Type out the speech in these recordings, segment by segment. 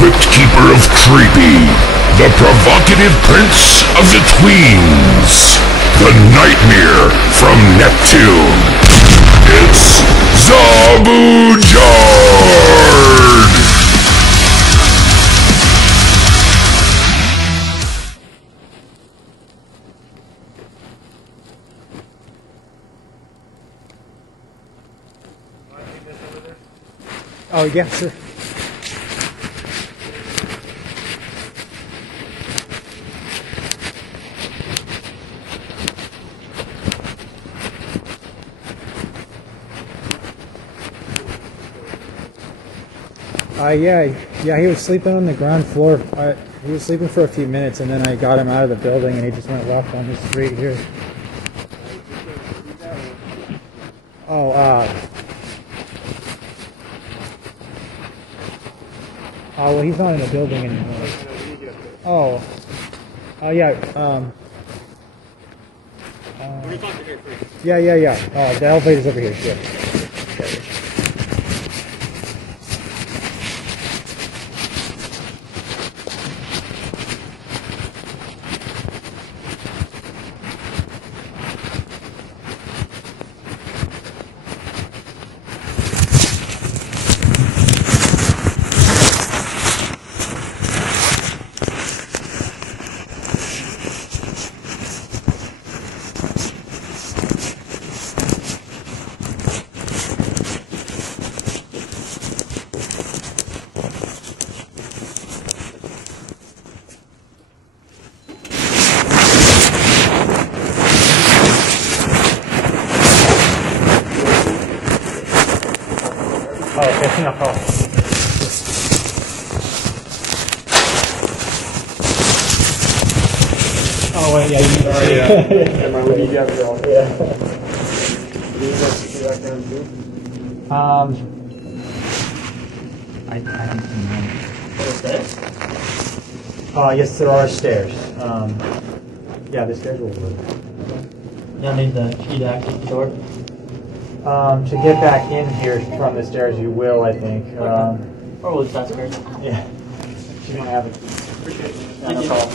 Crypt Keeper of Creepy, the provocative prince of the tweens, the nightmare from Neptune. It's Zabujard! Oh, yeah, sure. Yeah, he was sleeping on the ground floor. He was sleeping for a few minutes, and then I got him out of the building, and he just went left on the street here. Oh, well, he's not in the building anymore. Oh, yeah, yeah. The elevator's over here, yeah. Oh, wait, yeah, you need to see. Yeah, my hoodie got it all. Yeah. You need to sit back down too? I don't know. Stairs? Yes, there are stairs. Yeah, the stairs will work. You'll need the key to access the door. To get back in here from the stairs, you will, I think. Okay. Or we'll just ask her. Yeah. You don't have it. Appreciate it. Yeah, no problem.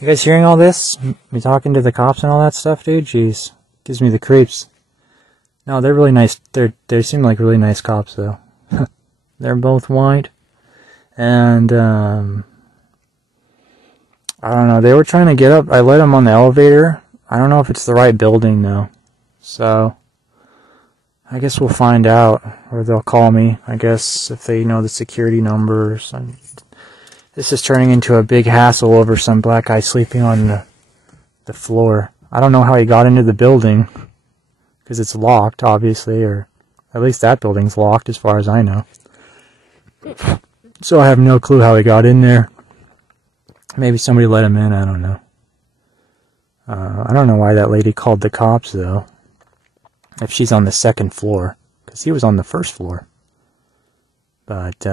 You guys hearing all this? Me talking to the cops and all that stuff, dude? Jeez. Gives me the creeps. No, they're really nice. They seem like really nice cops, though. They're both white. And, I don't know. They were trying to get up. I let them on the elevator. I don't know if it's the right building, though. So, I guess we'll find out, or they'll call me, I guess, if they know the security numbers. And this is turning into a big hassle over some black guy sleeping on the floor. I don't know how he got into the building, because it's locked, obviously, or at least that building's locked as far as I know. So I have no clue how he got in there. Maybe somebody let him in, I don't know. I don't know why that lady called the cops, though. If she's on the second floor, because he was on the first floor. But,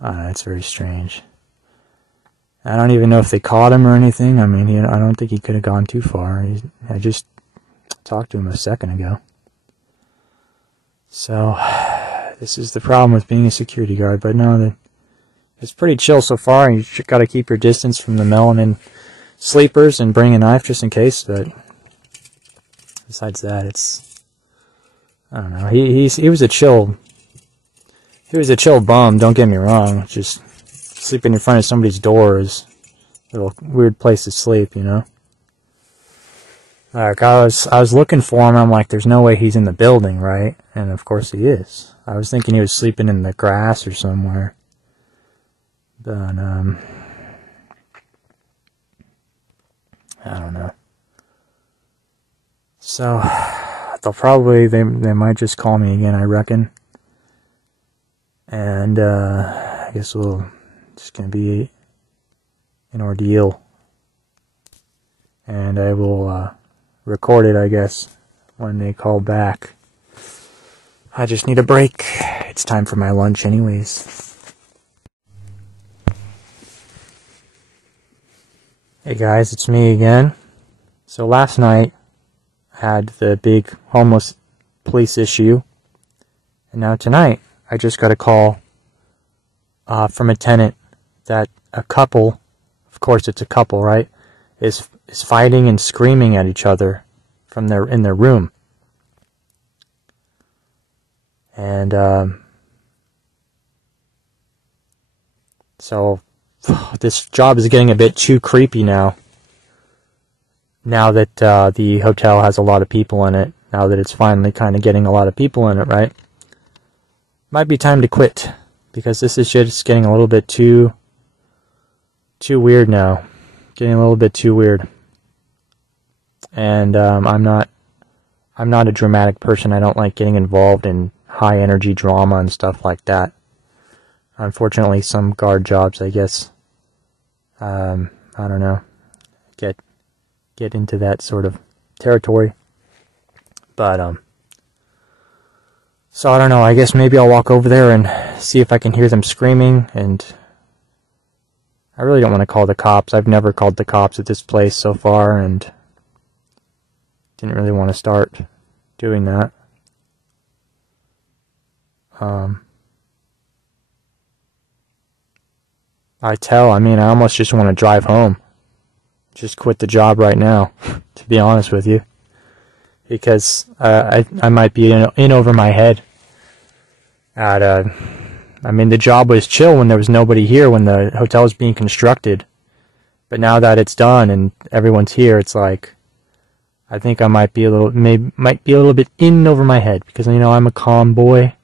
it's very strange. I don't even know if they caught him or anything. I mean, I don't think he could have gone too far. I just talked to him a second ago. So, this is the problem with being a security guard. But no, it's pretty chill so far. You got to keep your distance from the melanin sleepers and bring a knife just in case. But besides that, I don't know. He was a chill. He was a chill bum. Don't get me wrong. Just sleeping in front of somebody's door is a little weird place to sleep, you know. Like I was looking for him. I'm like, there's no way he's in the building, right? And of course he is. I was thinking he was sleeping in the grass or somewhere. But I don't know. So they might just call me again, I reckon. And I guess it's gonna be an ordeal. And I will record it, I guess, when they call back. I just need a break. It's time for my lunch anyways. Hey guys, it's me again. So last night I had the big homeless police issue. And now tonight I just got a call from a tenant that a couple, of course it's a couple, right, is fighting and screaming at each other in their room. And so this job is getting a bit too creepy now. Now that the hotel has a lot of people in it, now that it's finally kind of getting a lot of people in it, right? Might be time to quit, because this is just getting a little bit too weird now. Getting a little bit too weird. And I'm not a dramatic person. I don't like getting involved in high energy drama and stuff like that. Unfortunately, some guard jobs, I guess, I don't know, get into that sort of territory. But so I don't know, I guess maybe I'll walk over there and see if I can hear them screaming. And I really don't want to call the cops. I've never called the cops at this place so far, and didn't really want to start doing that. I almost just want to drive home. Just quit the job right now, to be honest with you. Because I might be in over my head. The job was chill when there was nobody here, when the hotel was being constructed. But now that it's done and everyone's here, it's like, I think I might be a little bit in over my head. Because, I'm a calm boy.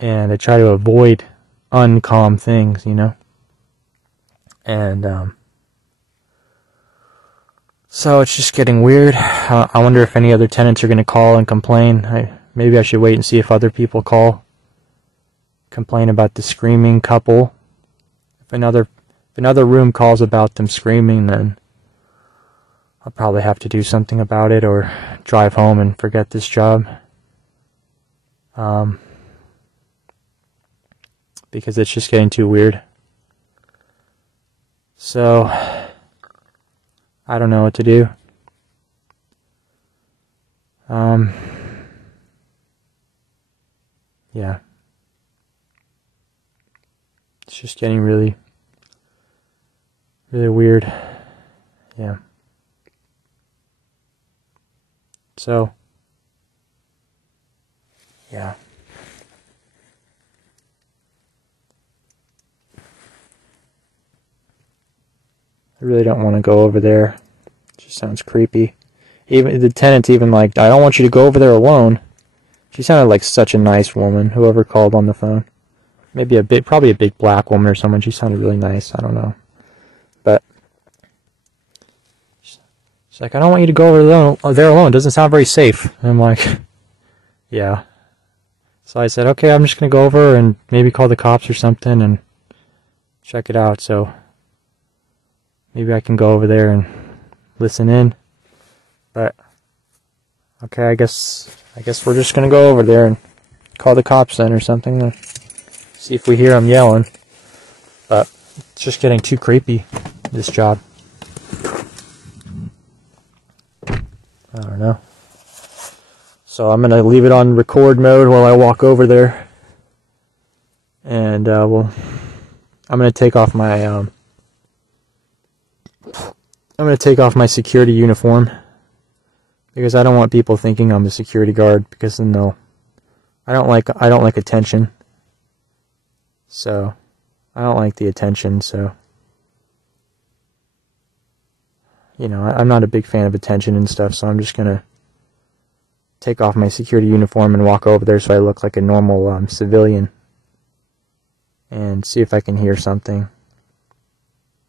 And I try to avoid uncalm things, And, so it's just getting weird. I wonder if any other tenants are going to call and complain. Maybe I should wait and see if other people complain about the screaming couple. If another room calls about them screaming, then I'll probably have to do something about it or drive home and forget this job. Because it's just getting too weird. So I don't know what to do. Yeah. It's just getting really, really weird. Yeah. So, yeah. I really don't want to go over there. It just sounds creepy. Even the tenant's even like, I don't want you to go over there alone. She sounded like such a nice woman, whoever called on the phone. Maybe probably a big black woman or someone. She sounded really nice. I don't know. But she's like, I don't want you to go over there alone. It doesn't sound very safe. And I'm like, yeah. So I said, okay, I'm just going to go over and maybe call the cops or something and check it out. So maybe I can go over there and listen in. But okay, I guess we're just going to go over there and call the cops then or something. See if we hear them yelling. But it's just getting too creepy, this job. I don't know. So I'm going to leave it on record mode while I walk over there. And I'm going to take off my security uniform because I don't want people thinking I'm a security guard, because then I don't like attention. So I don't like the attention, so I'm not a big fan of attention and stuff, so I'm just going to take off my security uniform and walk over there so I look like a normal civilian and see if I can hear something.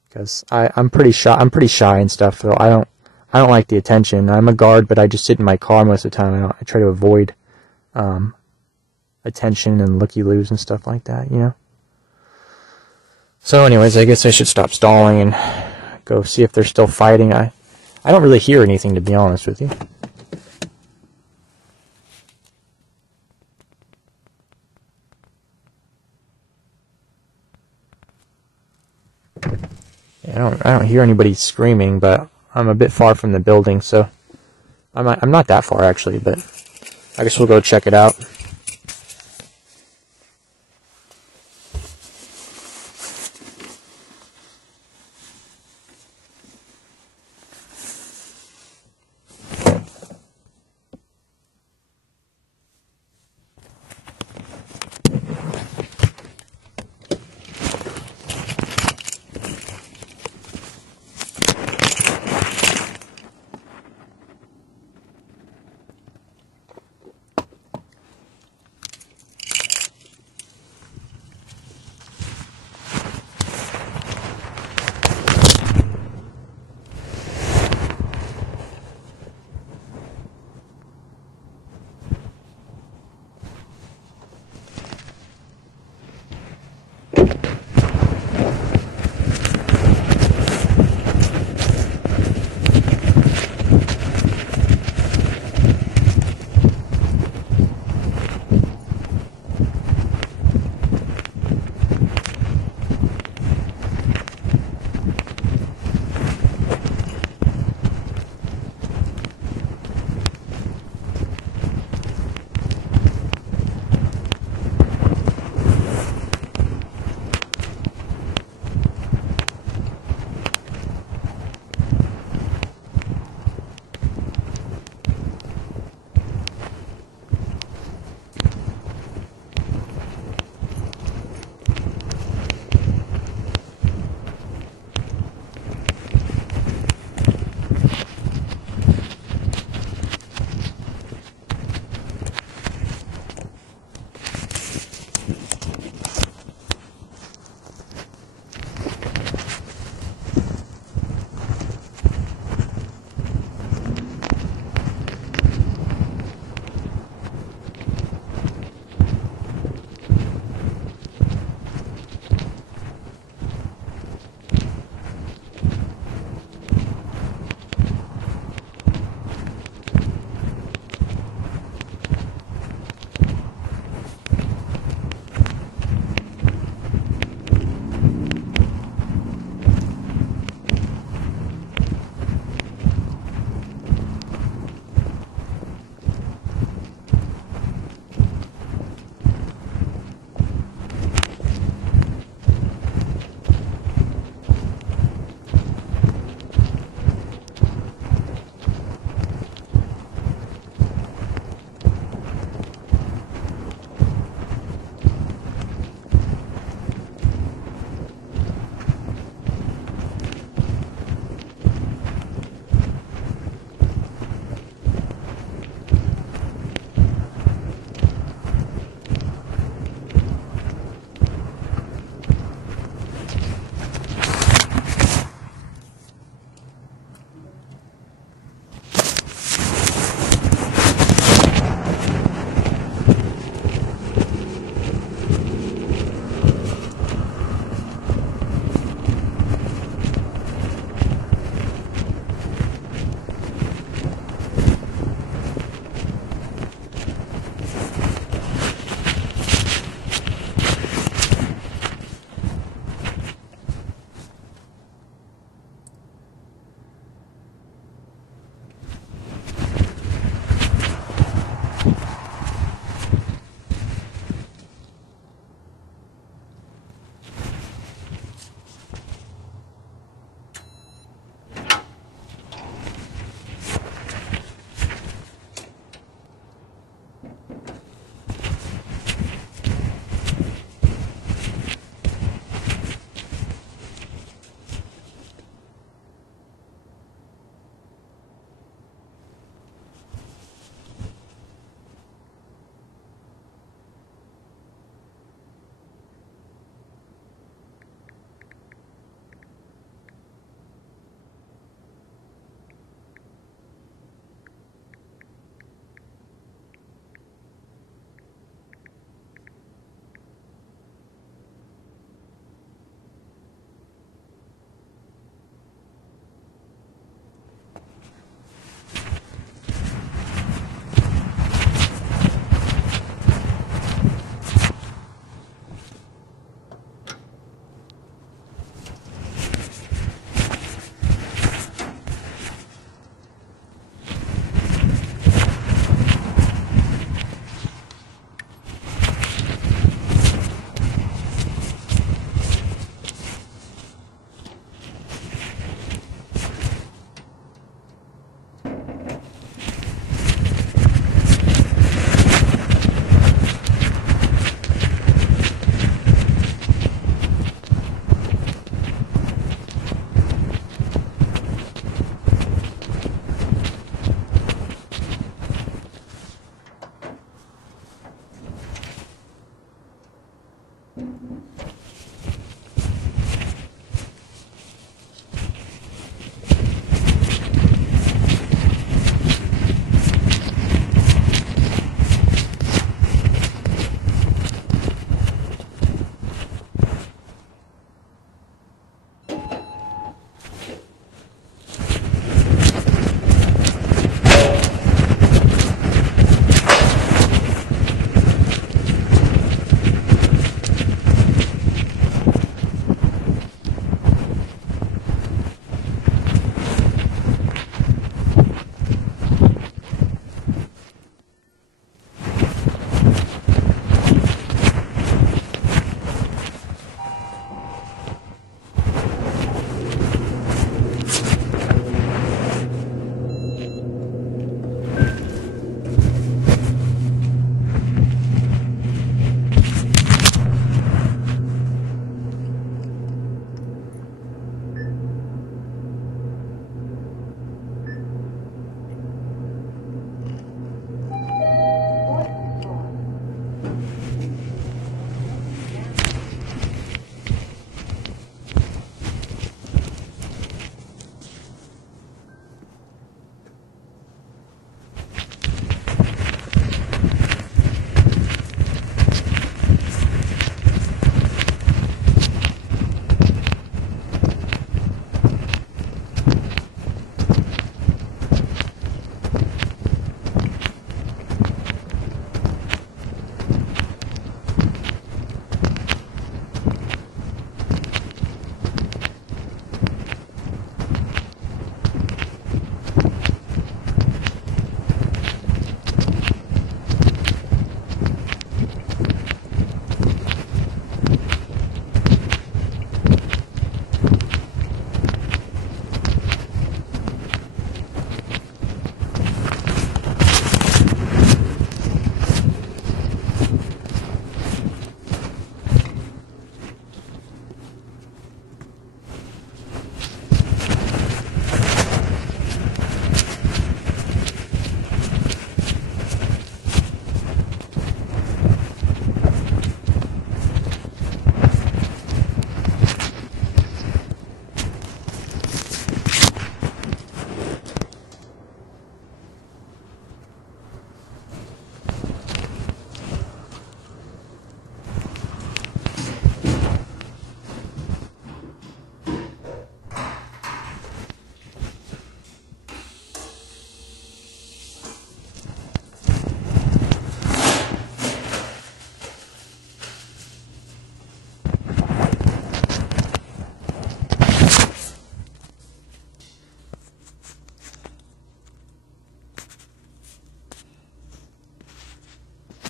Because I'm pretty shy and stuff, so I don't like the attention. I'm a guard, but I just sit in my car most of the time. I try to avoid attention and looky-loos and stuff like that, So anyways, I guess I should stop stalling and go see if they're still fighting. I don't really hear anything, to be honest with you. I don't hear anybody screaming, but I'm a bit far from the building, so I'm not that far actually, but I guess we'll go check it out.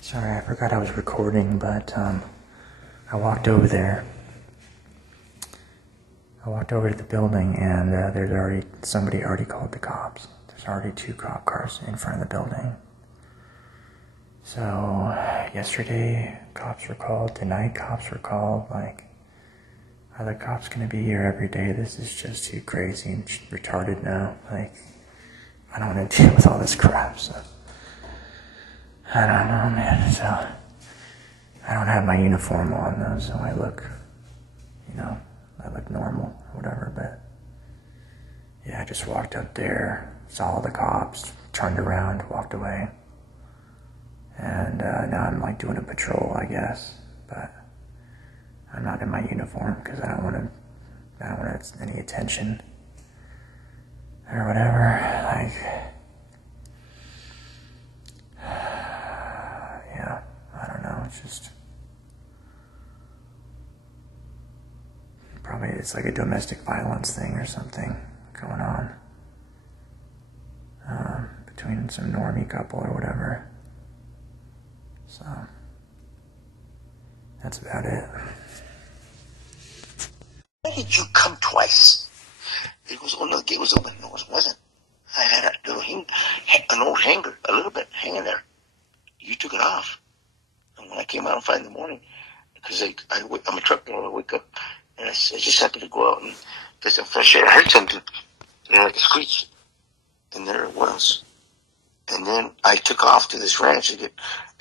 Sorry, I forgot I was recording, but I walked over there. I walked over to the building, and somebody already called the cops. There's already 2 cop cars in front of the building. So yesterday, cops were called. Tonight, cops were called. Like, are the cops gonna be here every day? This is just too crazy and retarded now. Like, I don't want to deal with all this crap. So I don't know, man. So I don't have my uniform on though, so I look, I look normal or whatever. But yeah, I just walked up there, saw all the cops, turned around, walked away. And now I'm like doing a patrol, I guess, but I'm not in my uniform because I don't want any attention or whatever. Like, yeah, I don't know. It's just probably it's like a domestic violence thing or something going on between some normie couple or whatever. So, that's about it. Why did you come twice? It was, oh no, the gate was open. No, it wasn't. I had an old hanger, a little bit hanging there. You took it off. And when I came out at 5 in the morning, because I'm a truck driver, I wake up, and I just happened to go out and get some fresh air. I heard something, like a screech. And there it was. And then I took off to this ranch to get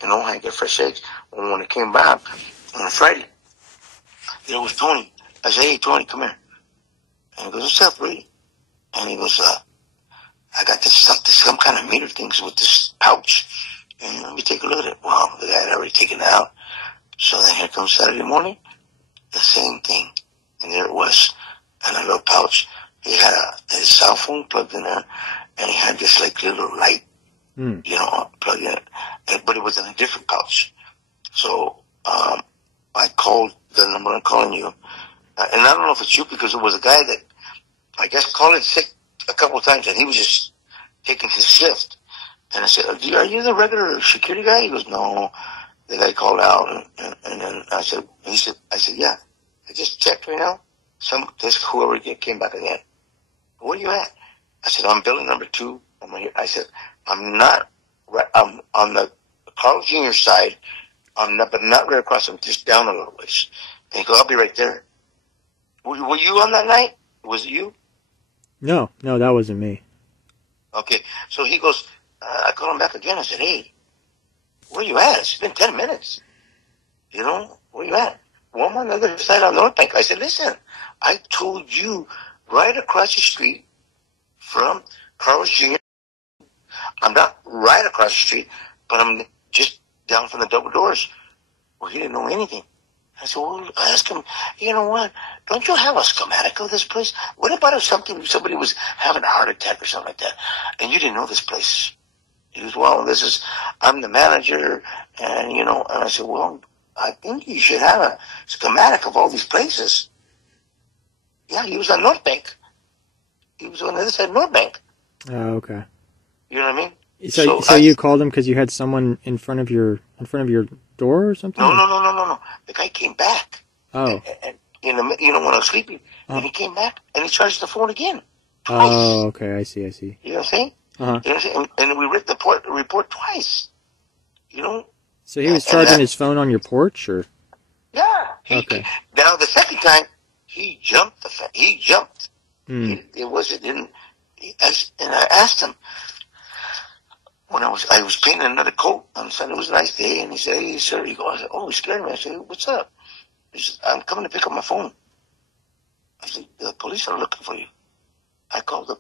an old hanger, fresh eggs. And when I came back on a Friday, there was Tony. I said, hey, Tony, come here. And he goes, what's up, Brady? And he goes, I got some kind of meter things with this pouch. And let me take a look at it. Well, the guy had already taken it out. So then here comes Saturday morning, the same thing. And there it was, in a little pouch. He had his cell phone plugged in there, and he had this like little light, plugged in it. But it was in a different pouch. So I called the number I'm calling you. And I don't know if it's you, because it was a guy that, I guess, called in sick a couple of times, and he was just taking his shift. And I said, are you the regular security guy? He goes, no. The guy called out, and then I said, yeah. I just checked right now. Whoever came back again. Where are you at? I said, I'm building number 2. I'm right here. I said, I'm not right. I'm on the Carl Jr. side. But not right across. I'm just down a little ways. And he goes, I'll be right there. Were you on that night? Was it you? No, that wasn't me. Okay. So he goes, I called him back again. I said, hey, where you at? It's been 10 minutes. Where you at? Well, I'm on the other side on North Bank. I said, listen, I told you right across the street from Carl's Jr. I'm not right across the street, but I'm just down from the double doors. Well, he didn't know anything. I said, well, I asked him, you know what? Don't you have a schematic of this place? What about if somebody was having a heart attack or something like that, and you didn't know this place? He goes, well, I'm the manager, and, and I said, well, I think you should have a schematic of all these places. Yeah, he was on North Bank. He was on the other side of North Bank. Oh, okay. You know what I mean? So you called him because you had someone in front of your door or something? No. The guy came back. Oh. And when I was sleeping, and he came back, and he charged the phone again. Twice. Oh, okay. I see. You know what I'm saying? Uh-huh. You know what I'm saying? And we read the report twice. So he was charging his phone on your porch, or? Yeah. Okay. Now the second time, he jumped. He jumped. Hmm. And I asked him when I was painting another coat on Sunday. It was a nice day, and he said, "Hey, sir." He goes, "Oh, he scared me." I said, "What's up?" He said, "I'm coming to pick up my phone." I said, "The police are looking for you." I called the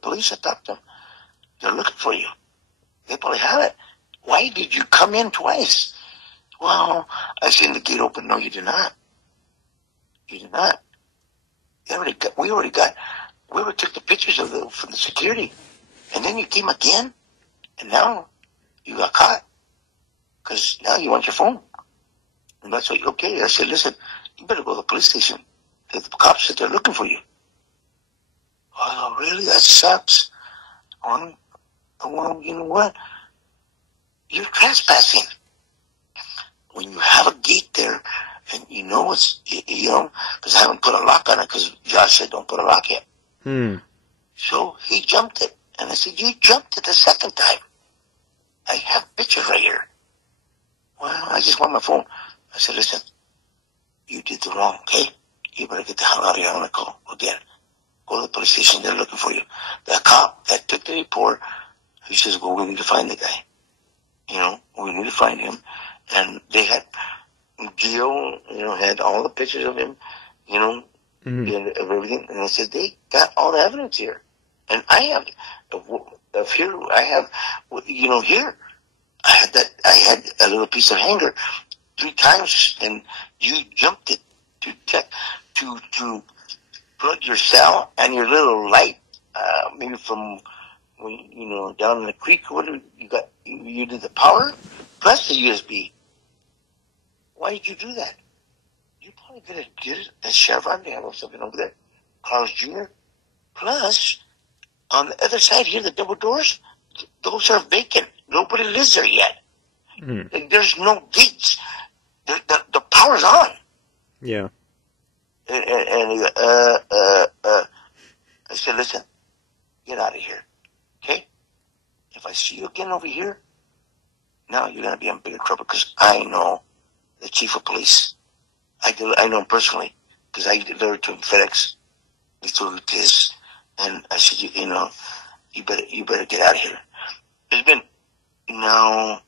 police. I talked to them. They're looking for you. They probably have it. Why did you come in twice? Well, I seen the gate open. No, you did not. You did not. We already took the pictures from the security, and then you came again, and now you got caught because now you want your phone. And that's what. Okay, I said, listen, you better go to the police station. The cops said they're looking for you. Oh, really? That sucks. Well, you know what? You're trespassing. when you have a gate there, and you know it's, because I haven't put a lock on it, because Josh said don't put a lock yet. So he jumped it. And I said, you jumped it the second time. I have pictures right here. Well, I just want my phone. I said, listen, you did the wrong, okay? You better get the hell out of here. I'm going to call again. Go to the police station. They're looking for you. The cop that took the report, he says, well, we need to find the guy. We need to find him. And they had, Gio, had all the pictures of him, and of everything. And I said, they got all the evidence here. And I have, here, here, I had a little piece of hanger 3 times, and you jumped it to plug your cell and your little light, maybe from, down in the creek or whatever, you did the power plus the USB. Why did you do that? You probably could have get it at Chevron. They have something over there. Carl's Jr. Plus, on the other side here, the double doors, those are vacant. Nobody lives there yet. Like, there's no gates. The power's on. Yeah. And he I said, listen, get out of here, okay? If I see you again over here, now you're going to be in bigger trouble, because I know the chief of police. I know him personally, because I delivered to him FedEx. He told me this, and I said, you better get out of here. It's been now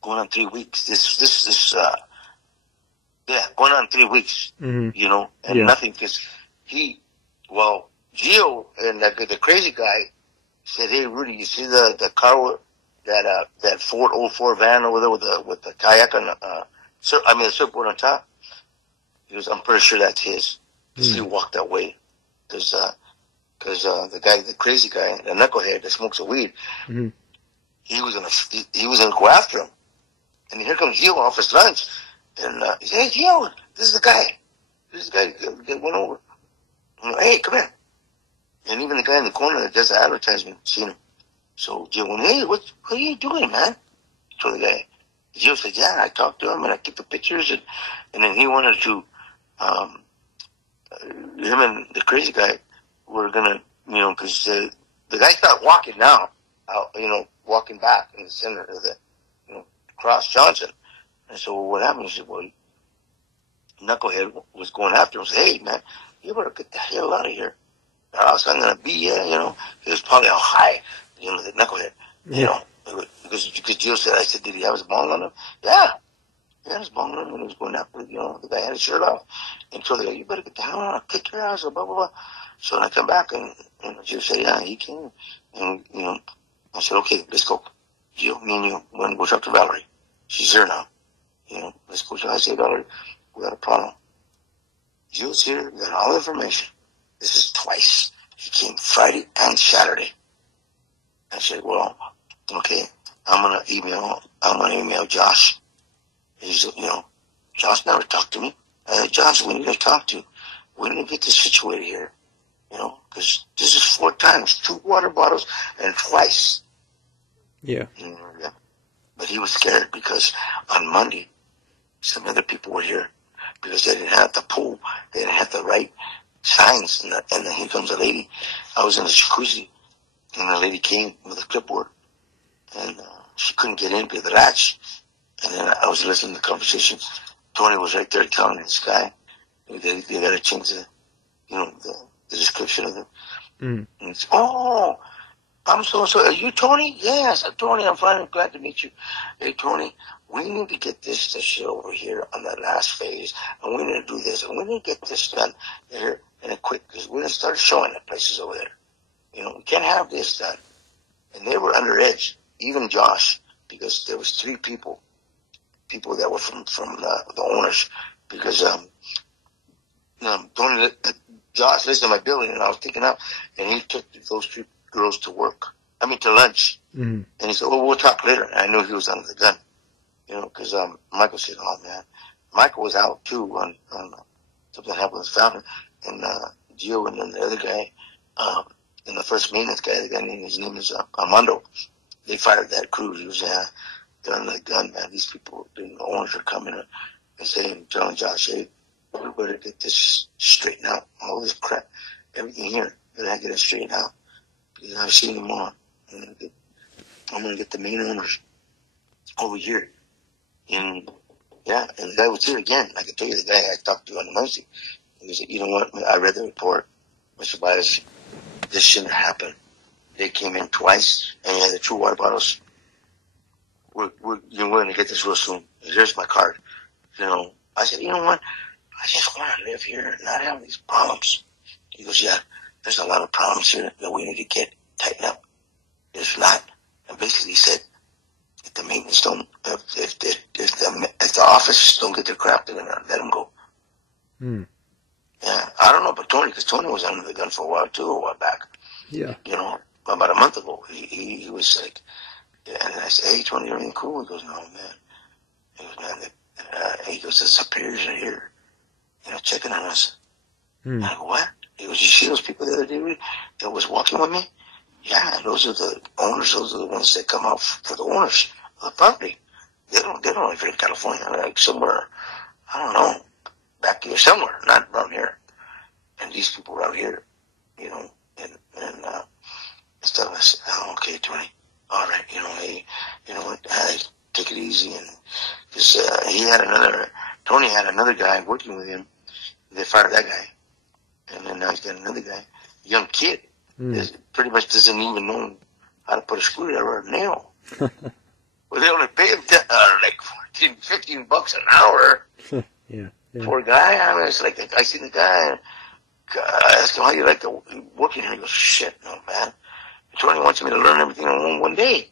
going on 3 weeks. This is going on 3 weeks. And nothing, because Gio and the crazy guy said, hey, Rudy, you see the car, that Ford 04 van over there with the kayak on the surfboard on top? He goes, I'm pretty sure that's his. Because he walked that way. Because the guy, the crazy guy, the knucklehead that smokes a weed, he was gonna go after him. And here comes Gio off his lunch, and he said, hey, Gio, this is the guy. This is the guy that went over. Hey, come here. And even the guy in the corner that does the advertisement seen him. So Gio went, hey, what are you doing, man? So the guy, Gio said, yeah, I talked to him and I took the pictures, and then he wanted to, him and the crazy guy were gonna, because the guy started walking now, walking back in the center of the, cross Johnson. And so what happened? He said, well, Knucklehead was going after him. He said, hey, man, you better get the hell out of here, or else I'm gonna be here, He was probably all high, the Knucklehead, because Gio said, I said, did he have his bong on him? Yeah. He had his bong on him, and he was going after, the guy had his shirt off. And so they go, you better get the hell out, I'll kick your ass, or blah, blah, blah. So when I come back, and Gio said, yeah, he came. And, I said, okay, let's go. Gio, me and you, we're going to go talk to Valerie. She's here now. Let's go. I say, Valerie, we got a problem. Gio's here, we got all the information. This is twice. He came Friday and Saturday. I said, well, okay, I'm going to email Josh. He's, Josh never talked to me. Josh, we need to talk to. We need to get this situated here. Because this is 4 times, 2 water bottles, and twice. Yeah. But he was scared because on Monday, some other people were here because they didn't have the pool. They didn't have the right signs. And then here comes a lady. I was in the jacuzzi, and the lady came with a clipboard, and she couldn't get in because of the latch. And then I was listening to the conversation. Tony was right there telling this guy, they got to change the description of them. And it's, oh, I'm so-and-so. Are you Tony? Yes, I'm Tony. I'm fine. I'm glad to meet you. Hey, Tony, we need to get this shit over here on that last phase, and we need to do this, and we need to get this done here and quick, because we're going to start showing the places over there. We can't have this done. And they were under edge, even Josh, because there was 3 people that were from the owners, because Tony, Josh listened to my building, and I was taken out, and he took those 3 girls to lunch. And he said, well, we'll talk later. And I knew he was under the gun, because Michael said, oh, man. Michael was out, too, on something happened with his family. And Gio and then the other guy, and the first maintenance guy, his name is Armando, they fired that crew. He was, they're under the gun, man. These people, the owners are coming and saying, telling Josh, hey, we better get this straightened out. All this crap, everything here, better get it straightened out. Because I've seen them all. I'm going to get the main owners over here. And, yeah, and the guy was here again. I can tell you the guy I talked to on the Monday. He said, you know what? I read the report. Mr. Bias, this shouldn't happen. They came in twice, and you had the 2 water bottles. We're going to get this real soon. Here's my card. You know, I said, you know what? I just want to live here and not have these problems. He goes, yeah, there's a lot of problems here that we need to get tightened up. There's a lot. And basically he said, if the maintenance don't, if the office don't get their crap, they're going to let them go. Hmm. Yeah, I don't know about Tony, because Tony was under the gun for a while too, a while back. Yeah. You know, about a month ago, he was like, and I said, hey, Tony, everything cool? He goes, no, man. He goes, man, he goes, the superiors are here, you know, checking on us. And I go, what? He goes, you see those people the other day that was walking with me? Yeah, those are the owners. Those are the ones that come out for the owners of the property. They don't live in California. They're like somewhere, I don't know, back here somewhere, not around here. And these people are out here, you know, and stuff. I said, oh, okay, Tony. All right, you know, hey, you know what? Take it easy. And because Tony had another guy working with him. They fired that guy. And then now he's got another guy, young kid, that pretty much doesn't even know how to put a screwdriver or a nail. Well, they only pay him like $15 an hour. Yeah. Poor guy. I mean, it's like I seen the guy. I asked him, how you like to work in here? He goes, shit, no, man. Tony wants me to learn everything in one day.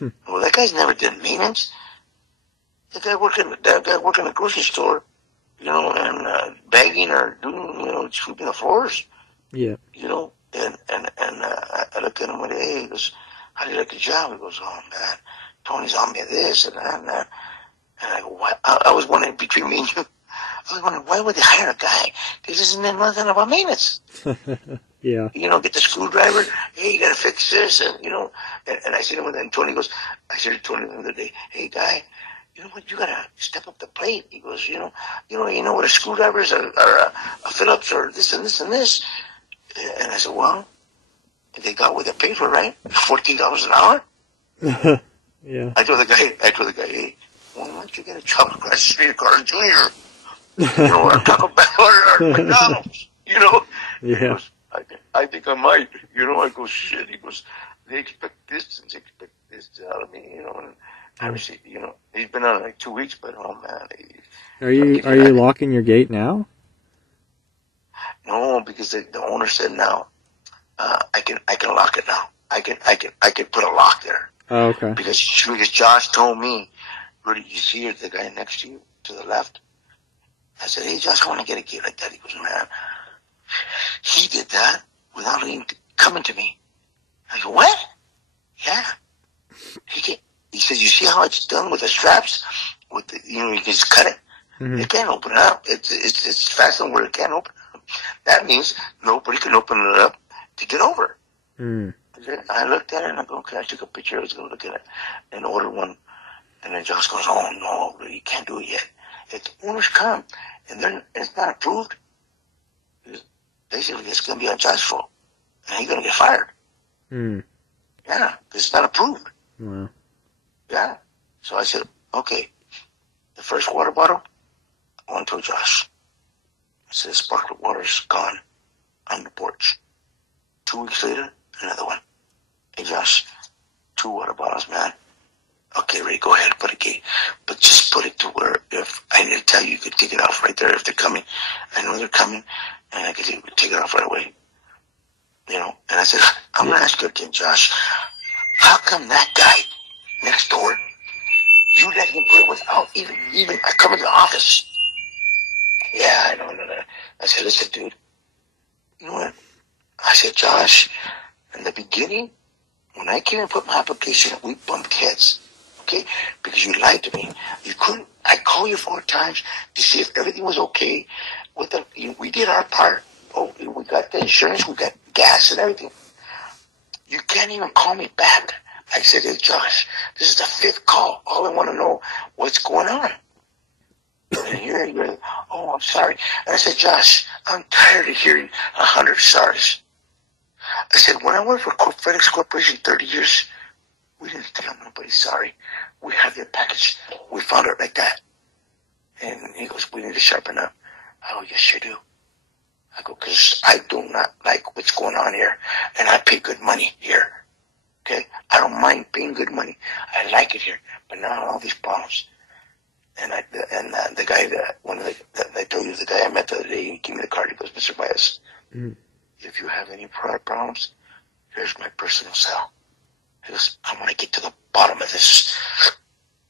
Well, that guy's never did maintenance. That guy working at the grocery store, you know, and bagging or doing, you know, sweeping the floors. Yeah. You know, and I looked at him one day. He goes, how do you like the job? He goes, oh, man, Tony's on me this and that and that. And I go, what? I was wondering, between me and you, I was wondering, why would they hire a guy that doesn't know nothing about maintenance? Yeah. You know, get the screwdriver. Hey, you got to fix this. And, you know, and I said to him, and Tony goes, I said to Tony the other day, hey, guy, you know what, you got to step up the plate. He goes, you know what a screwdriver is, or a Phillips, or this and this and this. And I said, well, they got what they paid for, right? $14 an hour? Yeah. I told the guy, hey, why don't you get a job across the street at Carl Jr.? You know, or Taco Bell or McDonald's, you know? Yeah. He goes, I think I might. You know, I go, shit. He goes, they expect this and they expect this out of me, you know. And obviously, you know, he's been on like 2 weeks, but oh man. Are you locking your gate now? No, because the owner said now, I can lock it now. I can put a lock there. Oh, okay. Because Josh told me, Rudy, you see the guy next to you to the left? I said, hey, Josh, I want to get a gate like that. He goes, man, he did that without even coming to me. I go, what? Yeah. He says, you see how it's done with the straps? With the, you know, you can just cut it. Mm-hmm. It can't open it up. It's fastened where it can't open it up. That means nobody can open it up to get over. Mm. I looked at it and I go, okay, I took a picture. I was going to look at it and order one. And then Josh goes, oh, no, you can't do it yet. If the owners come and it's not approved, basically it's going to be on Josh's fault. And he's going to get fired. Mm. Yeah, because it's not approved. Wow. Yeah. So I said, okay, the first water bottle, I went to Josh. I said, the sparkling water's gone on the porch. 2 weeks later, another one. Hey, Josh, 2 water bottles, man. Okay, Ray, go ahead, put a gate. But just put it to where if I need to tell you, you could take it off right there if they're coming. I know they're coming, and I could take it off right away. You know, and I said, I'm going to ask you again, Josh, how come that guy next door, you let him put it without even coming to the office? Yeah, I know. I said, listen, dude, you know what? I said, Josh, in the beginning, when I came and put my application, we bumped heads, okay? Because you lied to me. You couldn't. I called you 4 times to see if everything was okay. We did our part. Oh, we got the insurance, we got gas and everything. You can't even call me back. I said, hey, Josh, this is the 5th call. All I want to know, what's going on? And here you're, oh, I'm sorry. And I said, Josh, I'm tired of hearing 100 sorries. I said, when I worked for FedEx Corporation 30 years, we didn't tell nobody sorry. We had their package. We found it like that. And he goes, we need to sharpen up. I go, yes, you do. I go, because I do not like what's going on here. And I pay good money here. Okay? I don't mind paying good money. I like it here. But now all these problems. And the guy I told you, the guy I met the other day, he gave me the card. He goes, Mr. Baez, if you have any product problems, here's my personal cell. He goes, I want to get to the bottom of this.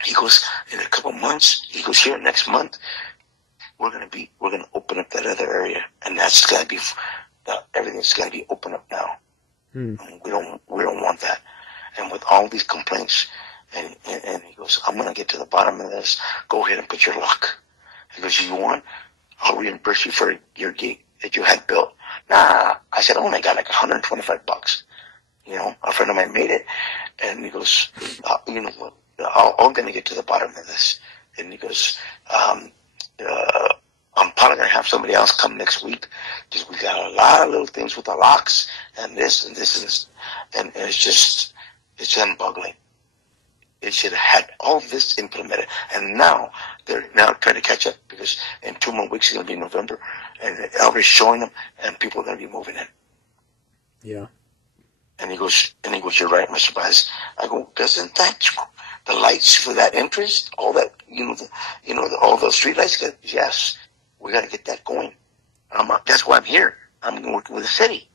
He goes, in a couple months, he goes, here next month, we're gonna open up that other area, and that's gotta be, everything's gotta be open up now. And we don't want that. And with all these complaints, and he goes, I'm gonna get to the bottom of this. Go ahead and put your lock. He goes, you want? I'll reimburse you for your gate that you had built. Nah, I said, I only got like $125. You know, a friend of mine made it, and he goes, you know what? I'm gonna get to the bottom of this. And he goes, I'm probably gonna have somebody else come next week because we got a lot of little things with the locks and this and this and this, and it's unbuggling. It should have had all this implemented, and now they're trying to catch up because in 2 more weeks it's gonna be November, and Elvis showing them, and people are gonna be moving in. Yeah. And he goes, you're right, Mr. Baez. I go, doesn't that the lights for that entrance, all that, all those street lights? Yes, we got to get that going. That's why I'm here. I'm working with the city.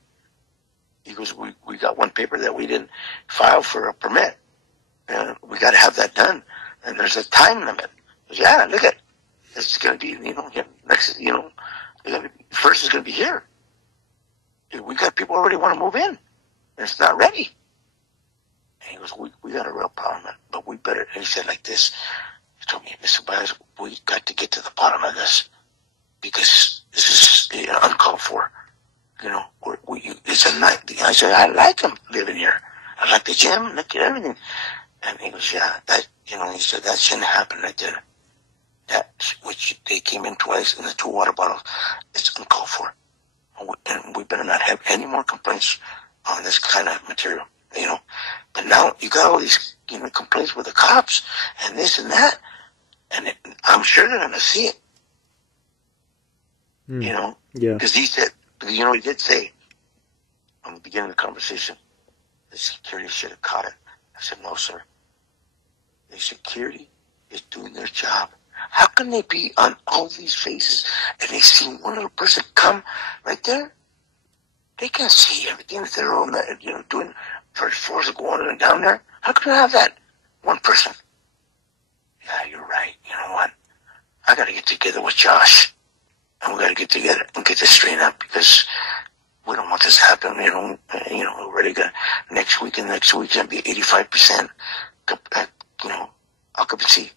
He goes, we got one paper that we didn't file for a permit, and we got to have that done. And there's a time limit. He goes, yeah, look at it. It's going to be, next, first is going to be here. We got people already want to move in. It's not ready. And he goes, we got a real problem, but we better. And he said like this. He told me, Mr. Baez, we got to get to the bottom of this because this is uncalled for. It's a night. I said, I like him living here. I like the gym, look at everything. And he goes, yeah, he said, that shouldn't happen right there. That, which they came in twice in the 2 water bottles, it's uncalled for. And we better not have any more complaints on this kind of material, But now you got all these, complaints with the cops and this and that, and I'm sure they're going to see it, Yeah. Because he said, he did say, on the beginning of the conversation, the security should have caught it. I said, no, sir. The security is doing their job. How can they be on all these faces and they see one little person come right there? They can see everything that they're on, doing first floors of going and down there. How can I have that one person? Yeah, you're right. You know what? I got to get together with Josh, and we got to get together and get this straightened up because we don't want this to happen. We're already got next week and next week's gonna be 85%, occupancy.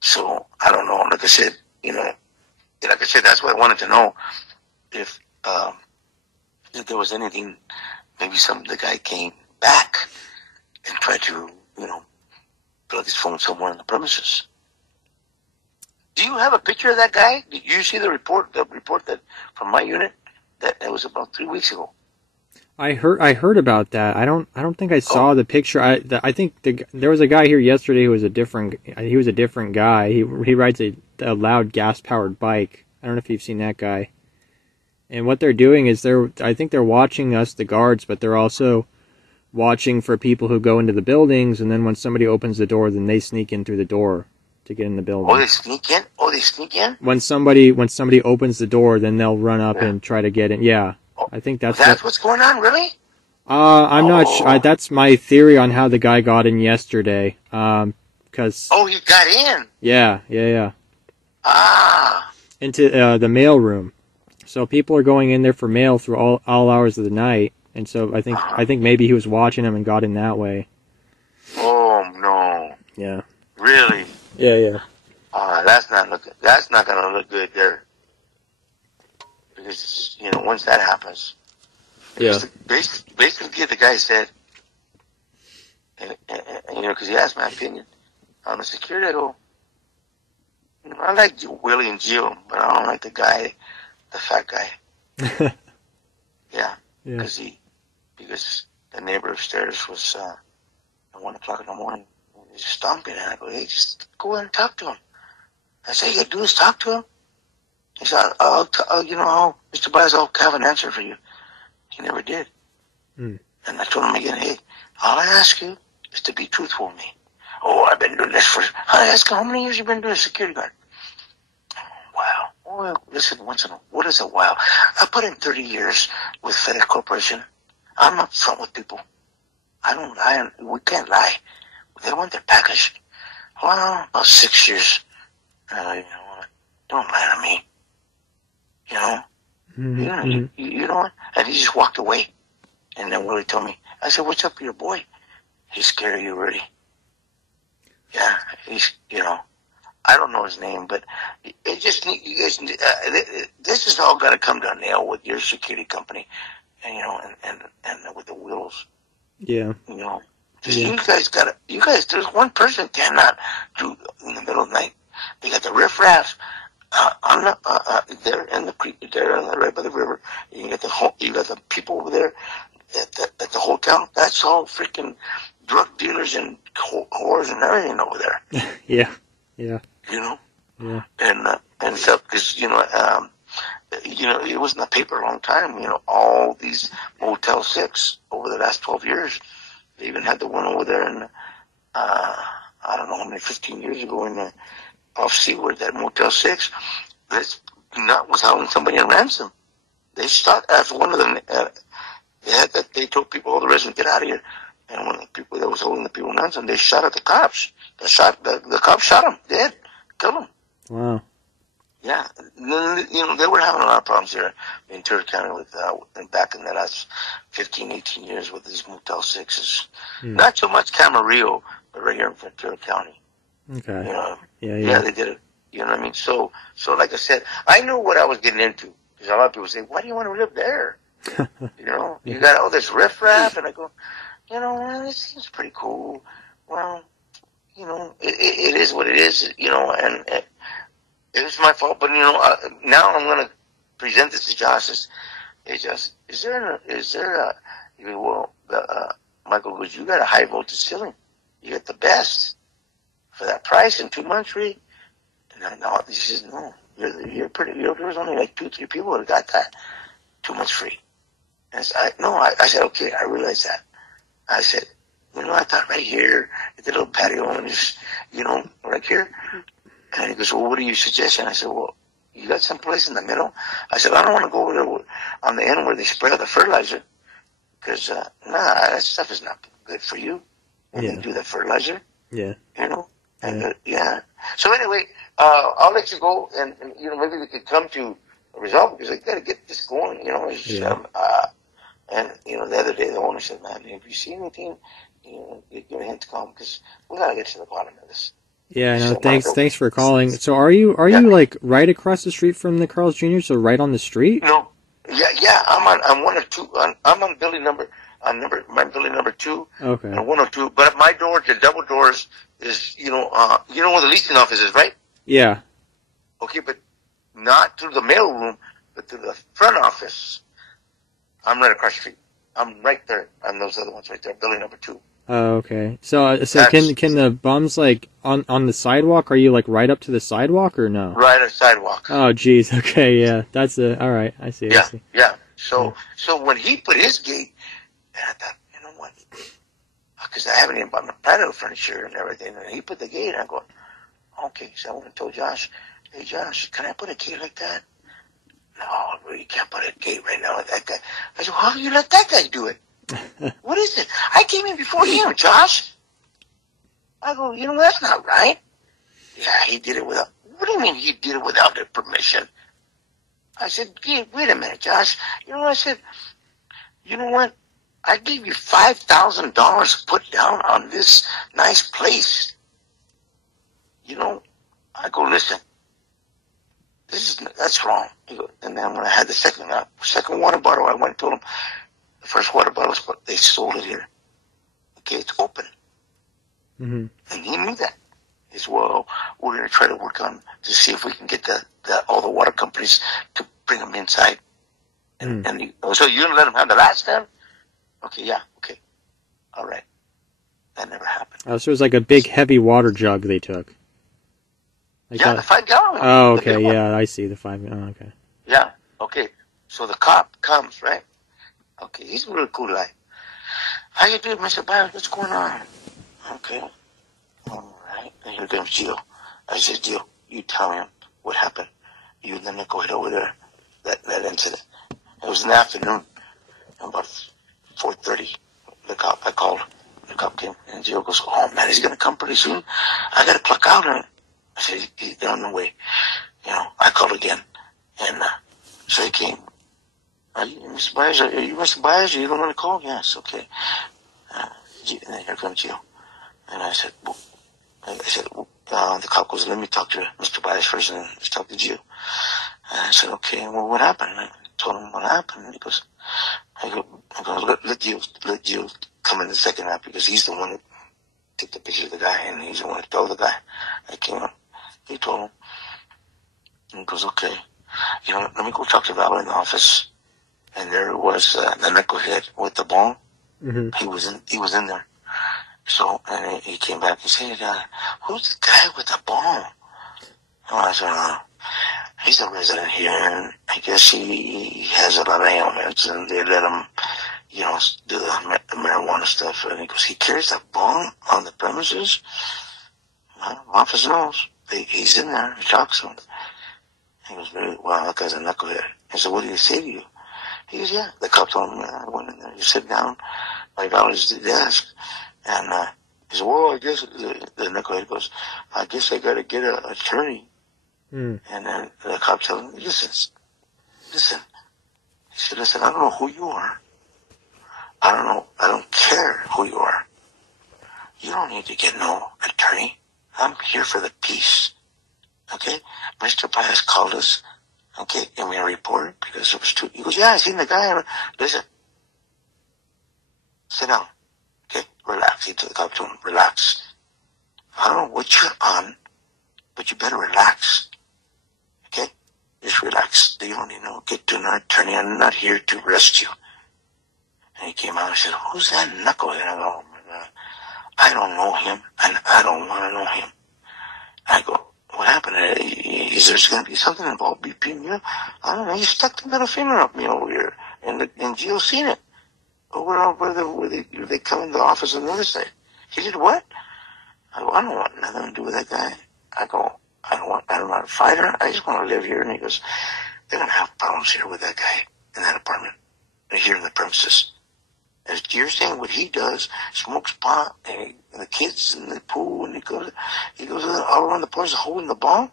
So I don't know. Like I said, that's what I wanted to know if there was anything, maybe the guy came back and tried to, plug his phone somewhere on the premises. Do you have a picture of that guy? Did you see the report that from my unit that was about 3 weeks ago? I heard about that. I don't think I saw the picture. I think there was a guy here yesterday who was a different guy. He rides a loud gas powered bike. I don't know if you've seen that guy. And what they're doing is I think they're watching us, the guards, but they're also watching for people who go into the buildings, and then when somebody opens the door, then they sneak in through the door to get in the building. Oh, they sneak in? When somebody opens the door, then they'll run up and try to get in. Yeah. I think that's what's going on, really? I'm not sure. That's my theory on how the guy got in yesterday. Cause he got in? Yeah. Ah. Into the mail room. So people are going in there for mail through all hours of the night, and so I think maybe he was watching them and got in that way. Oh no. Yeah. Really? Yeah. That's not gonna look good there. Because once that happens, basically the guy said, you know, because he asked my opinion on the security. I go, you know, I like Willie and Jill, but I don't like the guy, the fat guy. Yeah, Yeah. because the neighbor upstairs was at 1 o'clock in the morning, just stomping, and I go, hey, just go in and talk to him. I say, all you gotta do is talk to him. He said, you know, Mr. Baez, I'll have an answer for you. He never did. Mm. And I told him again, hey, all I ask you is to be truthful with me. Oh, I've been doing this for, I asked him, how many years you been doing security guard? Wow. Well, listen, once in a, what is a while? I put in 30 years with FedEx Corporation. I'm up front with people. I don't lie. We can't lie. They want their package. Well, about 6 years. You know what? Don't lie to me. You know? Mm-hmm. You know what? And he just walked away. And then Willie told me, I said, what's up with your boy? He's scared of you already. Yeah, he's, you know, I don't know his name, but it just, you guys, this has all got to come to a nail with your security company, and, you know, and with the wheels. Yeah. You know, just you guys there's one person cannot do in the middle of the night. They got the riffraff, on the, they're in the creek, they're right by the river. You got the people over there at the hotel. That's all freaking drug dealers and whores and everything over there. Yeah. Yeah. You know. Yeah. And stuff, because you know, it was in the paper a long time. You know, all these Motel 6 over the last 12 years. They even had the one over there in, I don't know how many, 15 years ago in the off Seaward, that Motel 6. That's not was holding somebody in ransom. They shot after one of them. They told people, all the residents, get out of here. And one of the people that was holding the people in ransom, they shot at the cops. The cops shot him dead, killed him. Wow. Yeah, you know, they were having a lot of problems here in Turner County with, back in the last 15, 18 years with these Motel 6s. Not so much Camarillo, but right here in Ventura County. Okay. You know? Yeah, they did it. You know what I mean? So like I said, I knew what I was getting into. Because a lot of people say, why do you want to live there? You know, you got all this riffraff, and I go, you know, well, this seems pretty cool. Well, you know, it is what it is, you know, and it was my fault, but you know, now I'm going to present this to Josh. Hey, Josh, is there a, you go, well, Michael goes, you got a high voltage ceiling. You get the best for that price in 2 months, Reed. And I know, he says, no, you're pretty, there was only like 2-3 people that got that 2 months free. And I said, okay, I realize that. I said, you know, I thought right here at the little patio and just, you know, right here. And he goes, well, what are you suggesting? I said, well, you got some place in the middle? I said, I don't want to go over there on the end where they spray out the fertilizer. Because, that stuff is not good for you when they do the fertilizer. Yeah. You know? And, So anyway, I'll let you go, and, you know, maybe we could come to a result, because I got to get this going, you know. And, you know, the other day the owner said, man, if you see anything, you know, give me a hint to call, because we got to get to the bottom of this. Yeah, no, thanks for calling. So are you like right across the street from the Carl's Jr., so right on the street? No. Yeah, I'm 102. I'm on building number, my building number 2. Okay. And 102. But my door, the double doors, is, you know where the leasing office is, right? Yeah. Okay, but not through the mail room, but through the front office. I'm right across the street. I'm right there on those other ones right there, building number 2. Oh, okay. So can the bums, like, on the sidewalk, are you, like, right up to the sidewalk, or no? Right on the sidewalk. Oh, geez. Okay, yeah. That's alright. I see. Yeah. So when he put his gate, and I thought, you know what? Because I haven't even bought my patio furniture and everything, and he put the gate, and I go, okay. So I went and told Josh, hey, Josh, can I put a gate like that? No, you can't put a gate right now with that guy. I said, well, how do you let that guy do it? What is it? I came in before him, Josh. I go, you know, that's not right. Yeah, he did it without. What do you mean he did it without their permission? I said, wait a minute, Josh. You know what I said? You know what? I gave you $5,000 to put down on this nice place. You know, I go, listen. That's wrong. And then when I had the second water bottle, I went and told him, the first water bottle, they sold it here. Okay, it's open. Mm-hmm. And he knew that. He said, well, we're going to try to work on to see if we can get all the water companies to bring them inside. And, so you're going to let them have the last stand? Okay, yeah, okay. All right. That never happened. Oh, so it was like a big, heavy water jug they took. Like yeah, the 5-gallon one. Oh, okay, yeah, I see the 5. Oh, okay. Yeah, okay. So the cop comes, right? Okay, he's a really cool guy. How you doing, Mr. Byers? What's going on? Okay. All right. And here comes Gio. I said, Gio, you tell him what happened. You and then go ahead over there. That incident. It was in the afternoon. About 4:30. I called. The cop came. And Gio goes, oh, man, he's going to come pretty soon. I got to clock out on it. I said, he's on the way. I called again. And so he came. Are you Mr. Byers? Are you Mr. Byers? You don't want to call? Yes, okay. And then here comes Gio. And I said, the cop goes, let me talk to Mr. Byers first and then let's talk to Gio. And I said, okay, well, what happened? And I told him what happened. And he goes, let Gio come in the second half because he's the one that took the picture of the guy and he's the one that told the guy. I came up. He told him. And he goes, okay. Let me go talk to Val in the office. And there was the knucklehead with the ball. Mm-hmm. He was in there. So, and he came back and said, who's the guy with the ball? And I said, he's a resident here, and I guess he has a lot of ailments, and they let him, do the marijuana stuff. And he goes, he carries a ball on the premises? Well, office knows. He's in there. He talks to him. He goes, really? Wow, that guy's a knucklehead. I said, what did he say to you? He goes, yeah. The cop told him, I went in there. You sit down by Valerie's desk. And he said, well, I guess the knucklehead goes, I guess I got to get an attorney. And then the cop told him, listen. He said, listen, I don't know who you are. I don't care who you are. You don't need to get no attorney. I'm here for the peace. Okay? Mr. Pius called us. Okay? And we report because it was too. He goes, yeah, I seen the guy. Listen. Sit down. Okay? Relax. He told the cop to him, relax. I don't know what you're on, but you better relax. Okay? Just relax. You don't need to get to an attorney. I'm not here to arrest you. And he came out and said, who's that knucklehead? I go, oh my God. I don't know him, and I don't want to know him. I go, what happened? Is there going to be something involved between you? I don't know. He stuck the middle finger up me over here, and Gio seen it. Where they come in the office on the other side. He did what? I go, I don't want nothing to do with that guy. I go, I'm not a fighter. I just want to live here. And he goes, they're going to have problems here with that guy in that apartment, here in the premises. As you're saying, what he does, smokes pot, and the kids in the pool, and he goes all around the place holding the ball.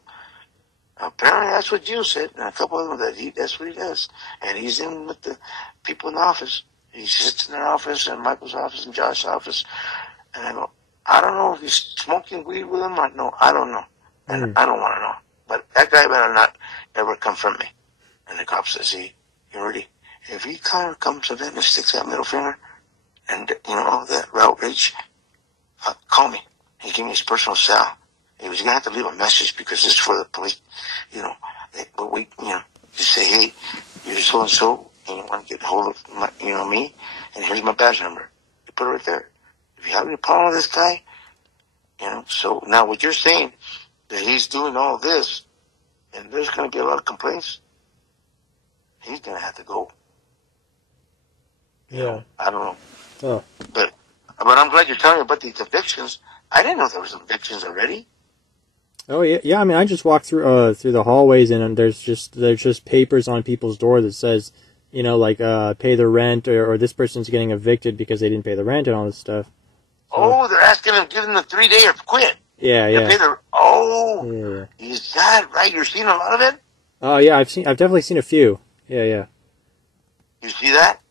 Apparently, that's what Gio said, and a couple of them that's what he does. And he's in with the people in the office. He sits in their office, and Michael's office, and Josh's office. And I go, I don't know if he's smoking weed with them or no. I don't know, and I don't want to know. But that guy better not ever confront me. And the cop says, you ready? If he kind of comes to them and sticks that middle finger and, that outrage, call me. He gave me his personal cell. He was going to have to leave a message because this is for the police, just say, hey, you're so-and-so, and you want to get hold of me, and here's my badge number. You put it right there. If you have any problem with this guy, so now what you're saying, that he's doing all this, and there's going to be a lot of complaints, he's going to have to go. Yeah. I don't know. Oh. But I'm glad you're telling me about these evictions. I didn't know there was evictions already. Oh yeah, yeah. I mean, I just walked through the hallways, and there's just papers on people's door that says, pay the rent, or this person's getting evicted because they didn't pay the rent and all this stuff. So, oh, they're asking them, giving them 3 day or quit. Yeah. Pay yeah. Is that right? You're seeing a lot of it. Oh yeah, I've definitely seen a few. Yeah. You see that?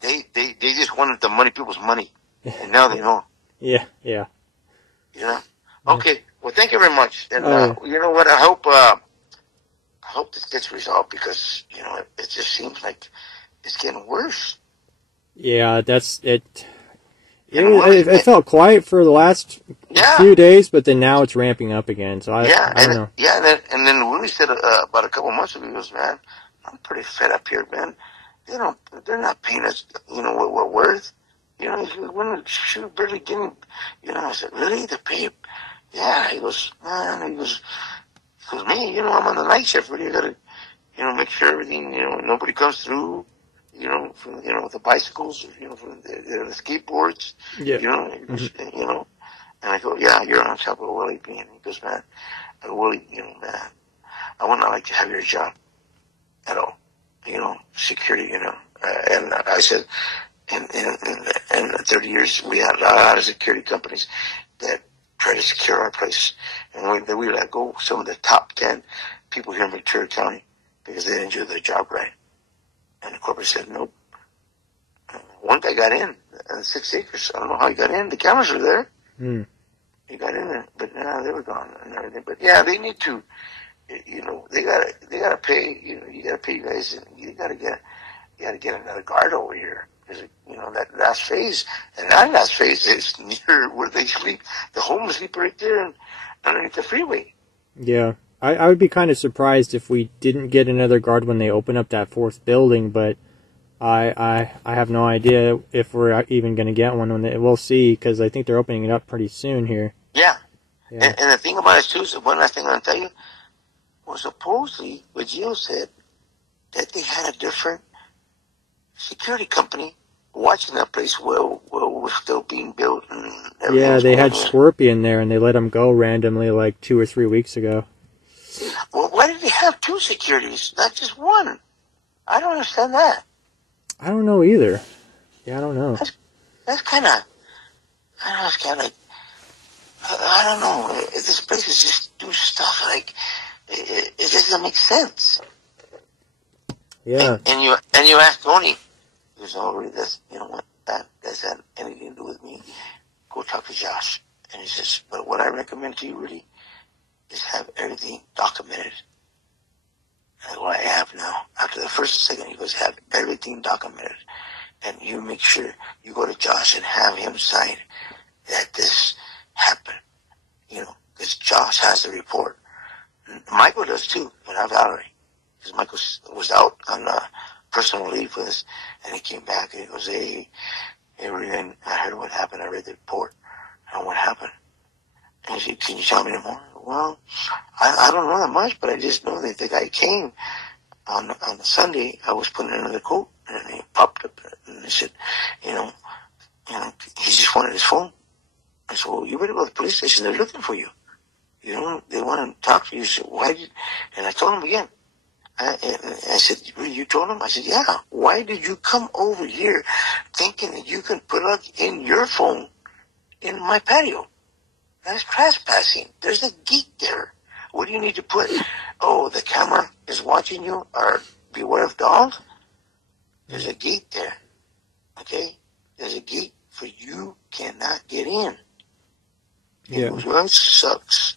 They just wanted the money, people's money, and now they know. Yeah. Okay. Well, thank you very much. And you know what? I hope this gets resolved because it just seems like it's getting worse. Yeah, that's it. It felt quiet for the last few days, but then now it's ramping up again. So I don't know. And then Willie said about a couple months ago, he goes, man, I'm pretty fed up here, man. They're not paying us, what we're worth. We're barely getting, I said, really? They pay? Yeah. He goes, man, me, I'm on the night shift, really. I gotta, make sure everything, nobody comes through. From the bicycles, from the skateboards, and I go, yeah, you're on top of Willie B. And he goes, man, Willie, man, I would not like to have your job at all, security, and I said, in 30 years, we had a lot of security companies that try to secure our place, and we let go some of the top 10 people here in Ventura County because they didn't do their job right. And the corporate said, nope. One guy got in 6 acres. I don't know how he got in. The cameras were there. He got in there, but they were gone and everything. But yeah, they need to, they gotta pay. You gotta pay you guys, and you gotta get another guard over here because that last phase, and that last phase is near where they sleep. The homeless sleep right there and underneath the freeway. Yeah. I would be kind of surprised if we didn't get another guard when they open up that fourth building, but I have no idea if we're even going to get one we'll see, because I think they're opening it up pretty soon here. Yeah. And the thing about it too, so one last thing I'll tell you, was supposedly what Gio said that they had a different security company watching that place while we're still being built and everything. Yeah, they had Scorpion there and they let him go randomly like 2 or 3 weeks ago. Well, why did they have 2 securities, not just one? I don't understand that. I don't know either. Yeah, I don't know. That's kind of, I don't know. This place is just do stuff like, it doesn't make sense. Yeah. And you ask Tony, he goes, oh, really, that has anything to do with me. Go talk to Josh. And he says, but what I recommend to you, really, is have everything documented. And what I have now, after the first second, he goes, have everything documented. And you make sure you go to Josh and have him sign that this happened. Because Josh has the report. Michael does too, but not Valerie. Because Michael was out on personal leave with us, and he came back and he goes, hey, Ryan, I heard what happened. I read the report. I know what happened. And he said, can you tell me more? Well, I don't know that much, but I just know that the guy came on the Sunday. I was putting another coat, and he popped up, and he said, he just wanted his phone. I said, well, you better go to the police station. They're looking for you. They want to talk to you. He said, why did? And I told him again. I said, really, you told him? I said, yeah. Why did you come over here thinking that you can plug in your phone in my patio? That's trespassing. There's a geek there. What do you need to put? Oh, the camera is watching you, or beware of dog? There's a gate there. Okay? There's a gate for you cannot get in. Yeah. It really sucks.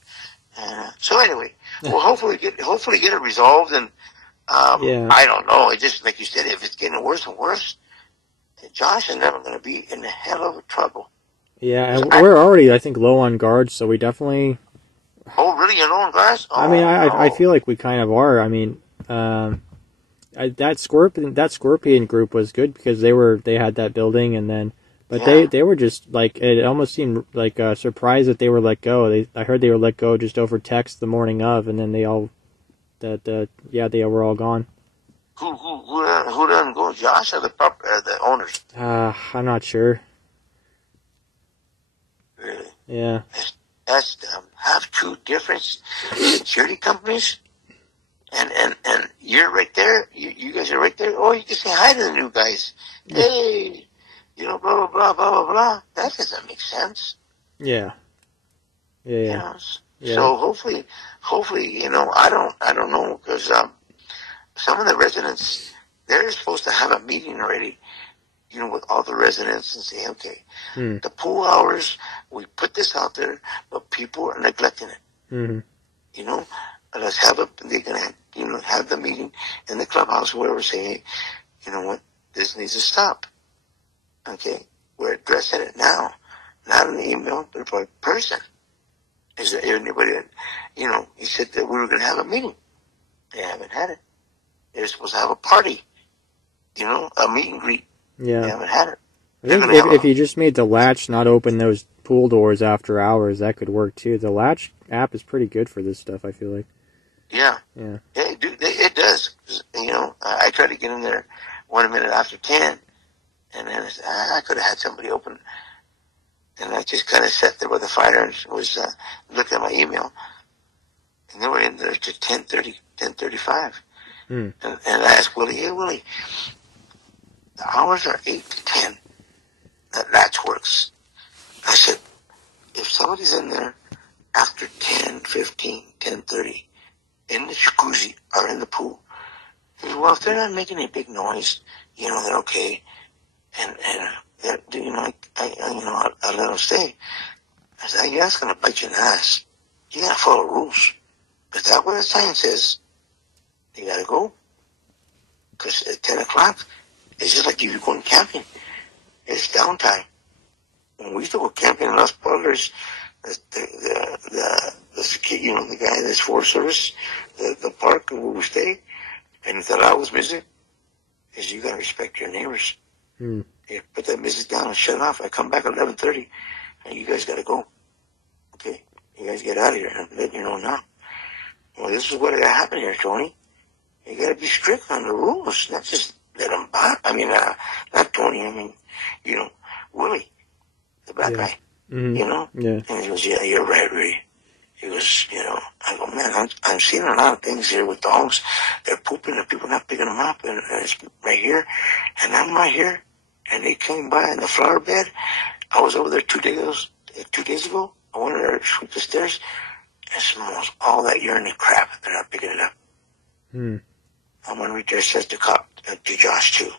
So anyway, we'll hopefully get it resolved, and I don't know. It just, like you said, if it's getting worse and worse, Josh is never going to be in a hell of a trouble. Yeah, and we're already, I think, low on guards, so we definitely... Oh, really? You're low on guards? Oh, I mean, I feel like we kind of are. I mean, that Scorpion group was good because they had that building, and then... But they were just, like, it almost seemed like a surprise that they were let go. I heard they were let go just over text the morning of, and then they were all gone. Who didn't go? Josh or the owners? I'm not sure. Really? Yeah. That's have 2 different security companies, and you're right there. You guys are right there. Oh, you can say hi to the new guys. Hey, blah blah blah blah blah blah. That doesn't make sense. Yeah. Yeah. So hopefully, I don't know, because some of the residents, they're supposed to have a meeting already, with all the residents and say, okay, the pool hours, we put this out there, but people are neglecting it. Mm-hmm. Let's have they're going to, have the meeting in the clubhouse, wherever, say, hey, you know what, this needs to stop. Okay? we're addressing it now, not in the email, but by person. Is there anybody that, he said that we were going to have a meeting. They haven't had it. They're supposed to have a party, a meet and greet. Yeah. They haven't had it. I think if you just made the latch not open those pool doors after hours, that could work too. The latch app is pretty good for this stuff, I feel like. Yeah. Yeah. It does. I tried to get in there 1 minute after 10, and then I could have had somebody open. And I just kind of sat there with the fire and was looking at my email. And they were in there to 10:30, 10:35. And I asked Willie, hey, Willie, the hours are 8 to 10. That latch works. I said, if somebody's in there after 10:15, 10:30, in the jacuzzi or in the pool, he said, well, if they're not making any big noise, they're okay. And I'll let them stay. I said, you're not going to bite your ass. You got to follow rules. If that's what the sign says, you got to go. Because at 10 o'clock, it's just like if you're going camping. It's downtime. When we used to go camping in Los Polders, the guy that's Forest Service, the park where we stay, and that I was music, is you got to respect your neighbors. Yeah, put that music down and shut it off. I come back at 11:30, and you guys got to go. Okay? You guys get out of here. I'm letting you know now. Well, this is what happened here, Tony. You got to be strict on the rules, not just let them by. I mean, not Tony. I mean, Willie, the black guy. Yeah. And he goes, yeah, you're right, Ray. He goes, I go, man, I'm seeing a lot of things here with dogs. They're pooping and people not picking them up, and it's right here, and I'm right here. And they came by in the flower bed. I was over there 2 days ago. I went over there to sweep the stairs. It smells all that urine and crap. They're not picking it up. I'm going to read there, says to cop, to Josh too.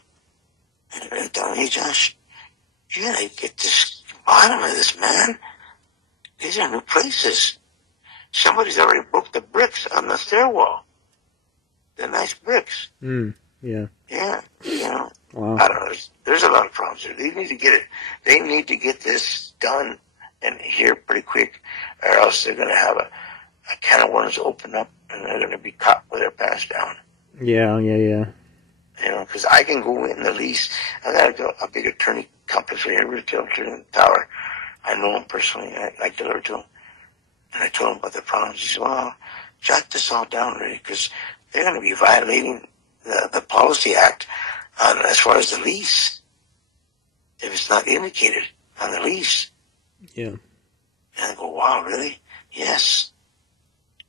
And I'm telling, hey Josh, you got to get this bottom of this, man. These are new places. Somebody's already broke the bricks on the stairwell. The nice bricks. Yeah. Yeah, Wow. I don't know. There's a lot of problems here. They need to get it. They need to get this done and here pretty quick, or else they're going to have a can of worms open up, and they're going to be caught with their pants down. Yeah. Because I can go in the lease. I got a big attorney company for here, retail in the tower. I know him personally. I delivered to him, and I told him about the problems. He said, "Well, jot this all down, Ray, because they're going to be violating the Policy Act as far as the lease, if it's not indicated on the lease." Yeah. And I go, wow, really? Yes.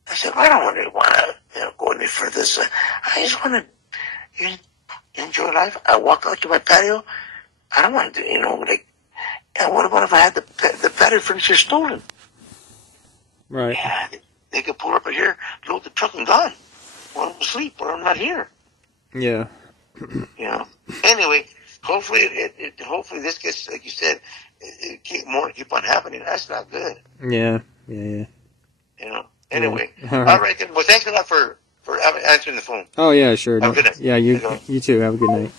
I said, well, I don't really want to go any further. I just want to enjoy life. I walk out to my patio. I don't want to, and what about if I had the patio furniture stolen? Right. Yeah, they could pull up right here, load the truck and gone. While I'm asleep, or I'm not here. Yeah. Anyway, hopefully hopefully this gets, like you said, keep on happening. That's not good. Yeah. Anyway. Yeah. All right. Then. Well, thanks a lot for answering the phone. Oh yeah, sure. Have a good night. Yeah, you too. Have a good night.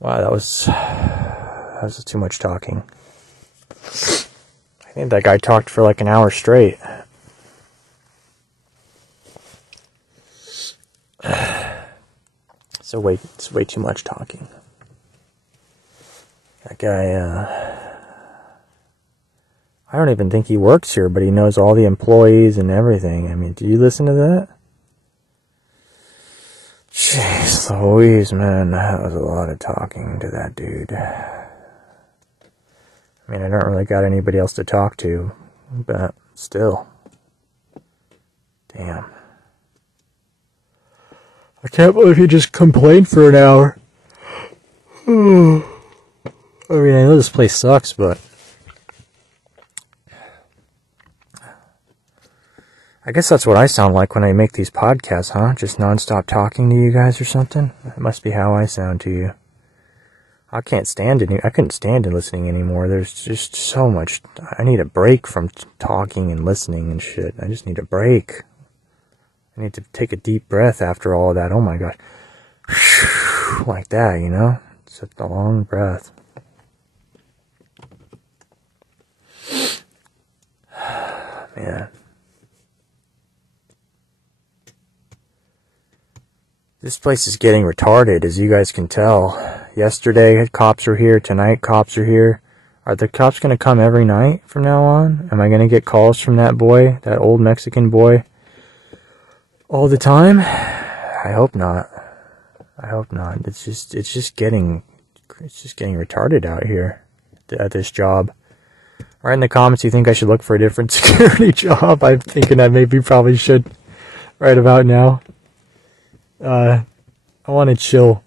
Wow, that was too much talking. I think that guy talked for like an hour straight. It's way too much talking. That guy, I don't even think he works here, but he knows all the employees and everything. I mean, do you listen to that? Jeez Louise, man, that was a lot of talking to that dude. I mean, I don't really got anybody else to talk to, but still. Damn. I can't believe he just complained for an hour. I mean, I know this place sucks, but I guess that's what I sound like when I make these podcasts, huh? Just nonstop talking to you guys or something? That must be how I sound to you. I couldn't stand listening anymore. There's just so much. I need a break from talking and listening and shit. I just need a break. I need to take a deep breath after all of that. Oh my gosh. Like that, you know? Such a long breath. Man. This place is getting retarded, as you guys can tell. Yesterday, cops were here. Tonight, cops are here. Are the cops going to come every night from now on? Am I going to get calls from that boy, that old Mexican boy, all the time? I hope not. I hope not. It's just getting retarded out here at this job. Write in the comments you think I should look for a different security job. I'm thinking I maybe probably should right about now. I want a chill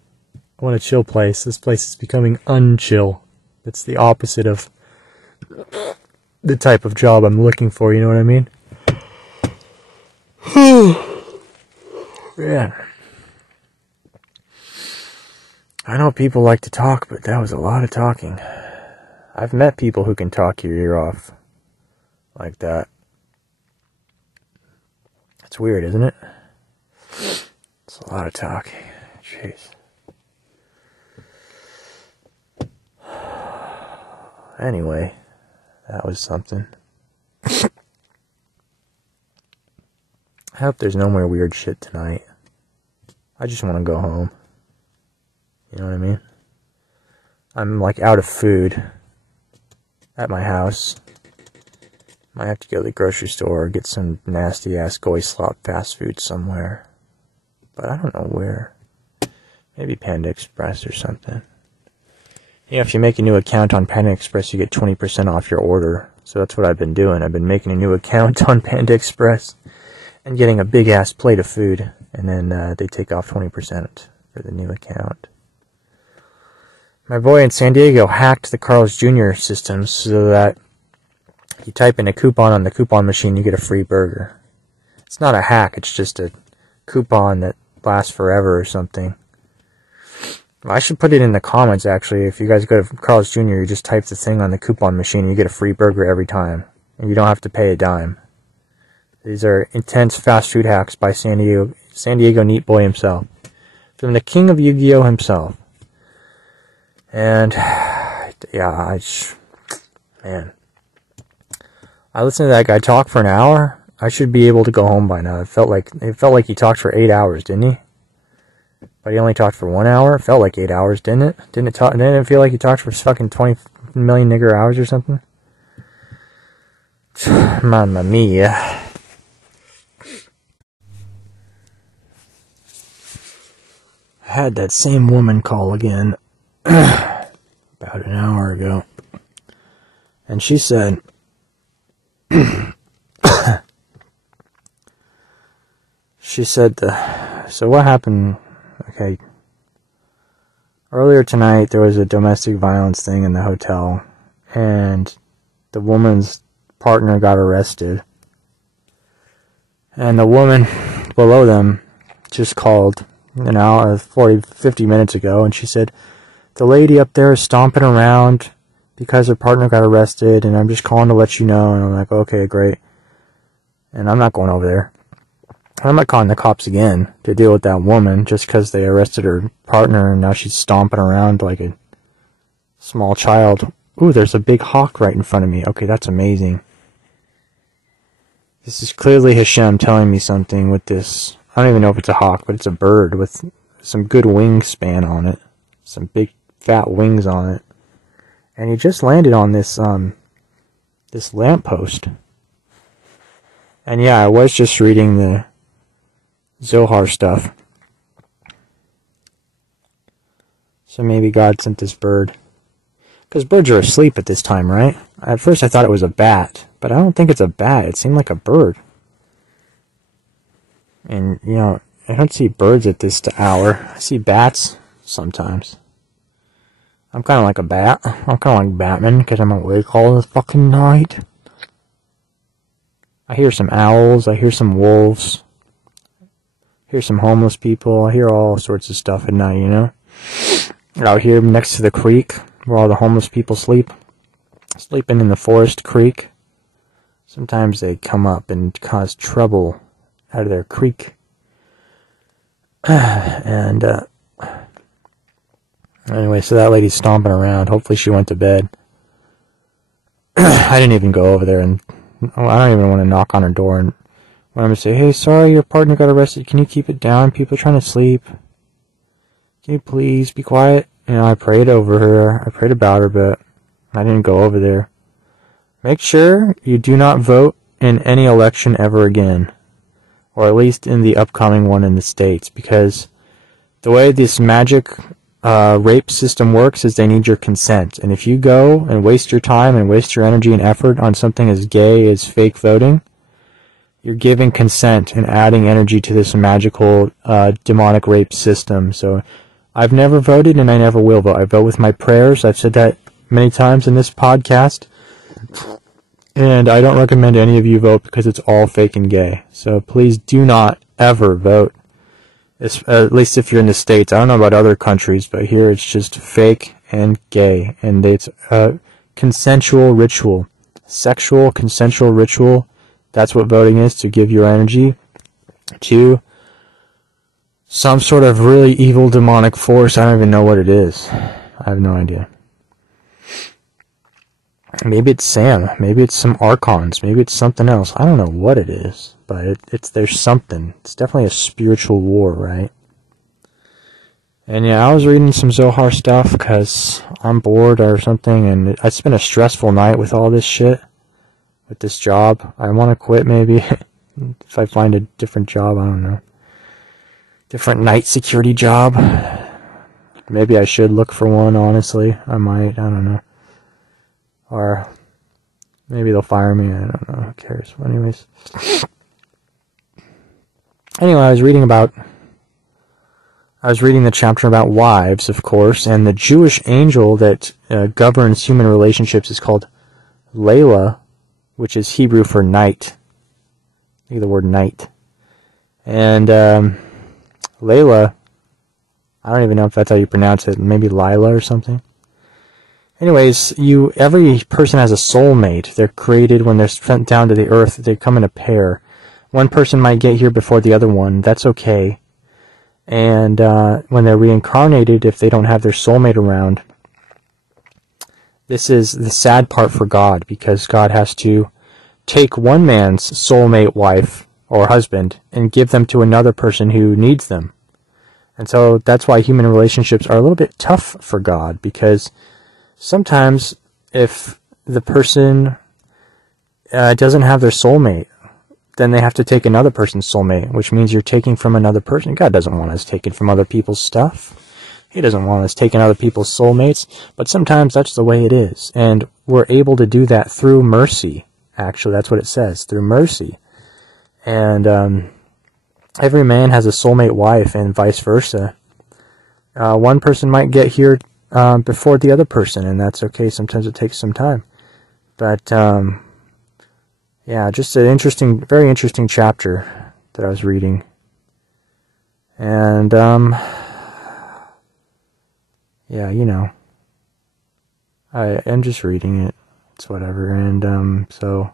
place. This place is becoming unchill. It's the opposite of the type of job I'm looking for, you know what I mean? Man. I know people like to talk, but that was a lot of talking. I've met people who can talk your ear off like that. It's weird, isn't it? It's a lot of talking. Jeez. Anyway, that was something. I hope there's no more weird shit tonight. I just want to go home. You know what I mean? I'm like out of food at my house. Might have to go to the grocery store or get some nasty ass goy slop fast food somewhere. But I don't know where. Maybe Panda Express or something. Yeah, if you make a new account on Panda Express, you get 20% off your order. So that's what I've been doing. I've been making a new account on Panda Express and getting a big ass plate of food. And then they take off 20% for the new account. My boy in San Diego hacked the Carl's Jr. system so that you type in a coupon on the coupon machine, you get a free burger. It's not a hack, it's just a coupon that lasts forever or something. I should put it in the comments, actually. If you guys go to Carl's Jr., you just type the thing on the coupon machine, you get a free burger every time. And you don't have to pay a dime. These are intense fast food hacks by San Diego Neat Boy himself. From the king of Yu-Gi-Oh! Himself. And, yeah, man. I listened to that guy talk for an hour. I should be able to go home by now. It felt like he talked for 8 hours, didn't he? But he only talked for 1 hour. It felt like 8 hours, didn't it? Didn't it feel like he talked for fucking 20 million nigger hours or something? Mamma mia. I had that same woman call again about an hour ago. And she said, so what happened? Okay. Earlier tonight, there was a domestic violence thing in the hotel, and the woman's partner got arrested. And the woman below them just called 50 minutes ago, and she said, the lady up there is stomping around because her partner got arrested, and I'm just calling to let you know. And I'm like, okay, great. And I'm not going over there. I'm not calling the cops again to deal with that woman just because they arrested her partner and now she's stomping around like a small child. Ooh, there's a big hawk right in front of me. Okay, that's amazing. This is clearly Hashem telling me something with this. I don't even know if it's a hawk, but it's a bird with some good wingspan on it. Some big fat wings on it. And he just landed on this lamppost. And yeah, I was just reading the Zohar stuff. So maybe God sent this bird. Because birds are asleep at this time, right? At first I thought it was a bat. But I don't think it's a bat. It seemed like a bird. And, I don't see birds at this hour. I see bats sometimes. I'm kind of like a bat. I'm kind of like Batman because I'm awake all the fucking night. I hear some owls. I hear some wolves. I hear some homeless people. I hear all sorts of stuff at night, Out here next to the creek where all the homeless people sleep. Sleeping in the forest creek. Sometimes they come up and cause trouble out of their creek And anyway, so that lady's stomping around. Hopefully she went to bed. I didn't even go over there, and I don't even want to knock on her door and want to say, hey, sorry, your partner got arrested. Can you keep it down? People are trying to sleep. Can you please be quiet? You know, I prayed over her. I prayed about her, but I didn't go over there. Make sure you do not vote in any election ever again, or at least in the upcoming one in the States, because the way this magic rape system works is they need your consent. And if you go and waste your time and waste your energy and effort on something as gay as fake voting, you're giving consent and adding energy to this magical demonic rape system. So I've never voted and I never will vote. I vote with my prayers. I've said that many times in this podcast. And I don't recommend any of you vote because it's all fake and gay. So please do not ever vote. At least if you're in the States. I don't know about other countries, but here it's just fake and gay. And it's a consensual ritual. Sexual consensual ritual. That's what voting is, to give your energy to some sort of really evil demonic force. I don't even know what it is. I have no idea. Maybe it's Sam. Maybe it's some archons. Maybe it's something else. I don't know what it is, but there's something. It's definitely a spiritual war, right? And yeah, I was reading some Zohar stuff because I'm bored or something, and it's been a stressful night with all this shit, with this job. I want to quit maybe. If I find a different job, I don't know. Different night security job. Maybe I should look for one, honestly. I might, I don't know. Or maybe they'll fire me. I don't know. Who cares? Well, anyways. Anyway, I was reading the chapter about wives, of course, and the Jewish angel that governs human relationships is called Layla, which is Hebrew for night. Think of the word night. And Layla, I don't even know if that's how you pronounce it. Maybe Lila or something. Anyways, every person has a soulmate. They're created when they're sent down to the earth. They come in a pair. One person might get here before the other one. That's okay. And when they're reincarnated, if they don't have their soulmate around, this is the sad part for God, because God has to take one man's soulmate wife or husband and give them to another person who needs them. And so that's why human relationships are a little bit tough for God, because sometimes if the person doesn't have their soulmate, then they have to take another person's soulmate, which means you're taking from another person. God doesn't want us taking from other people's stuff. He doesn't want us taking other people's soulmates, but sometimes that's the way it is. And we're able to do that through mercy. Actually, that's what it says, through mercy. And every man has a soulmate wife and vice versa. One person might get here before the other person, and that's okay. Sometimes it takes some time. But, yeah, just an interesting, very interesting chapter that I was reading. And, yeah, you know, I'm just reading it. It's whatever. And, so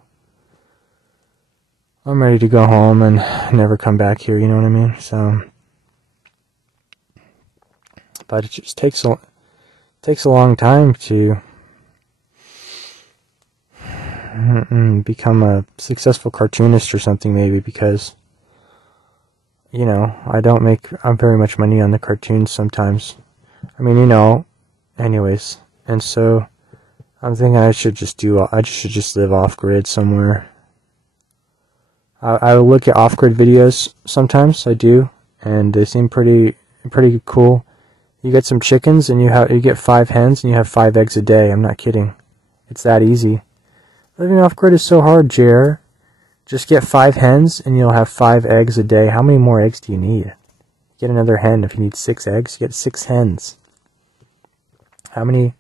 I'm ready to go home and never come back here, you know what I mean? So, but it just takes a long time to become a successful cartoonist or something, maybe, because, you know, I don't make very much money on the cartoons sometimes. I mean, you know, anyways. And so I'm thinking I should just live off-grid somewhere. I look at off-grid videos sometimes, I do, and they seem pretty cool. You get some chickens and you get 5 hens and you have 5 eggs a day. I'm not kidding. It's that easy. Living off-grid is so hard, Jer. Just get 5 hens and you'll have 5 eggs a day. How many more eggs do you need? Get another hen. If you need 6 eggs, you get 6 hens. How many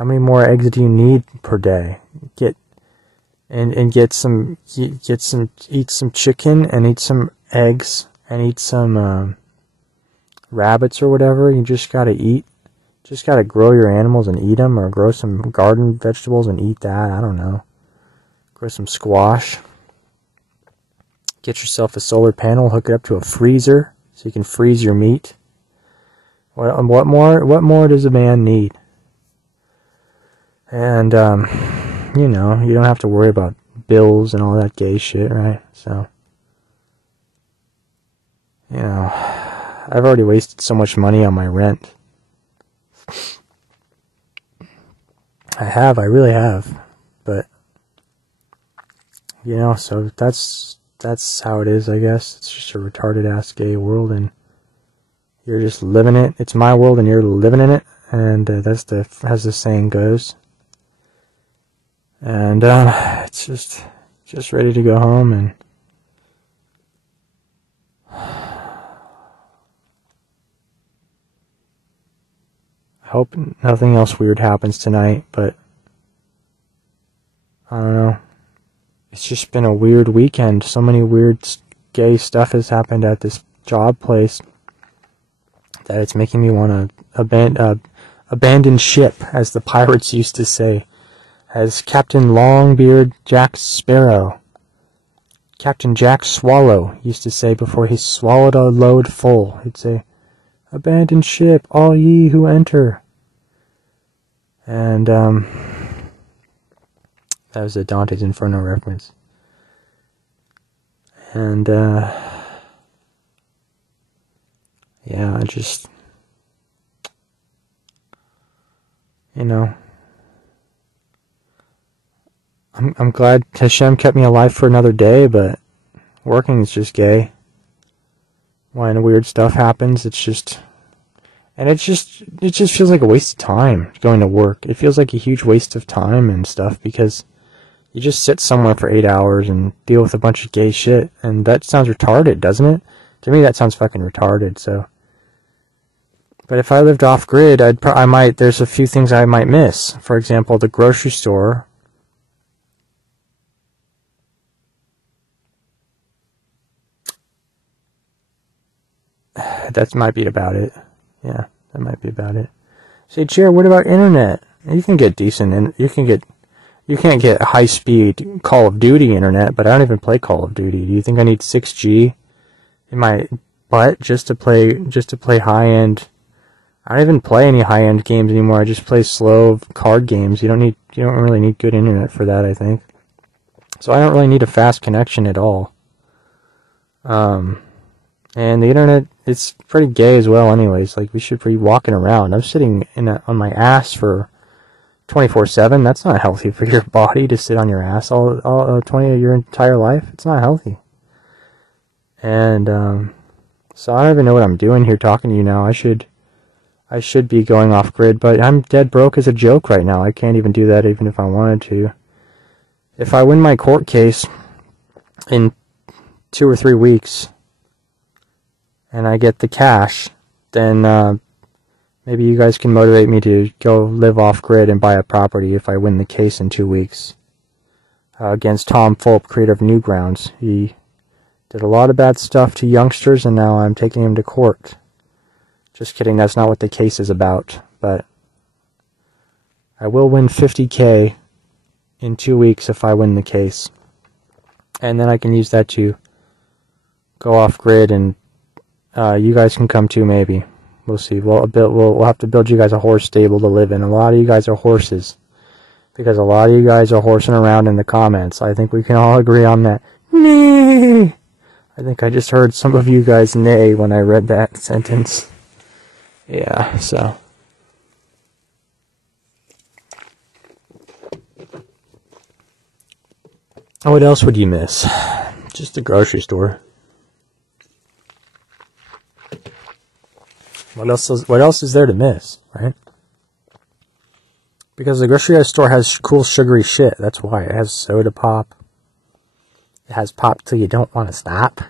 more eggs do you need per day? Eat some chicken and eat some eggs and eat some rabbits or whatever. You just gotta eat. Just gotta grow your animals and eat them, or grow some garden vegetables and eat that. I don't know. Grow some squash. Get yourself a solar panel, hook it up to a freezer, so you can freeze your meat. What more does a man need? And, you know, you don't have to worry about bills and all that gay shit, right? So, you know, I've already wasted so much money on my rent. I really have. But, you know, so that's how it is, I guess. It's just a retarded-ass gay world, and you're just living it. It's my world, and you're living in it, and that's as the saying goes. And it's just ready to go home, and I hope nothing else weird happens tonight, but I don't know. It's just been a weird weekend. So many weird gay stuff has happened at this job place that it's making me want to abandon ship, as the pirates used to say. As Captain Longbeard Jack Sparrow, Captain Jack Swallow used to say before he swallowed a load full. He'd say, "Abandon ship, all ye who enter." And, that was a Dante's Inferno reference. And, yeah, I just, you know, I'm glad Hashem kept me alive for another day, but working is just gay. When weird stuff happens, it's just, and it just feels like a waste of time going to work. It feels like a huge waste of time and stuff, because you just sit somewhere for 8 hours and deal with a bunch of gay shit, and that sounds retarded, doesn't it? To me, that sounds fucking retarded, so. But if I lived off-grid, there's a few things I might miss. For example, the grocery store. That might be about it. Yeah, that might be about it. Say, Chair, what about internet? You can get decent, and you can't get high-speed Call of Duty internet, but I don't even play Call of Duty. Do you think I need 6G in my butt just to play high-end? I don't even play any high-end games anymore. I just play slow card games. You don't really need good internet for that, I think. So I don't really need a fast connection at all. And the internet, it's pretty gay as well anyways. Like, we should be walking around. I'm sitting on my ass for 24/7. That's not healthy for your body to sit on your ass all 20 of your entire life. It's not healthy. And so I don't even know what I'm doing here talking to you now. I should be going off grid, but I'm dead broke as a joke right now. I can't even do that even if I wanted to. If I win my court case in 2 or 3 weeks and I get the cash, then maybe you guys can motivate me to go live off-grid and buy a property if I win the case in 2 weeks. Against Tom Fulp, creator of Newgrounds. He did a lot of bad stuff to youngsters, and now I'm taking him to court. Just kidding, that's not what the case is about. But I will win $50K in 2 weeks if I win the case. And then I can use that to go off-grid, and you guys can come too, maybe. We'll see. We'll have to build you guys a horse stable to live in. A lot of you guys are horses. Because a lot of you guys are horsing around in the comments. I think we can all agree on that. Nay! I think I just heard some of you guys neigh when I read that sentence. Yeah, so. What else would you miss? Just the grocery store. What else is there to miss, right? Because the grocery store has cool sugary shit. That's why. It has soda pop. It has pop till you don't want to stop.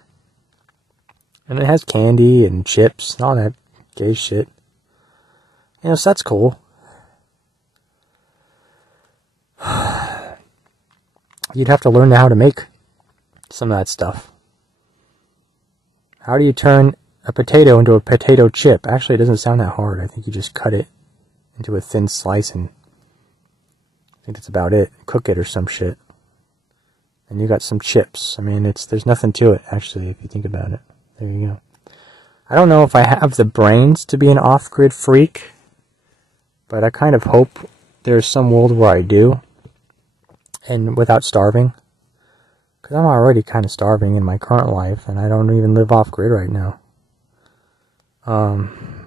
And it has candy and chips and all that gay shit. You know, so that's cool. You'd have to learn how to make some of that stuff. How do you turn a potato into a potato chip? Actually, it doesn't sound that hard. I think you just cut it into a thin slice, and I think that's about it. Cook it or some shit. And you got some chips. I mean, there's nothing to it, actually, if you think about it. There you go. I don't know if I have the brains to be an off-grid freak, but I kind of hope there's some world where I do, and without starving. Because I'm already kind of starving in my current life, and I don't even live off-grid right now.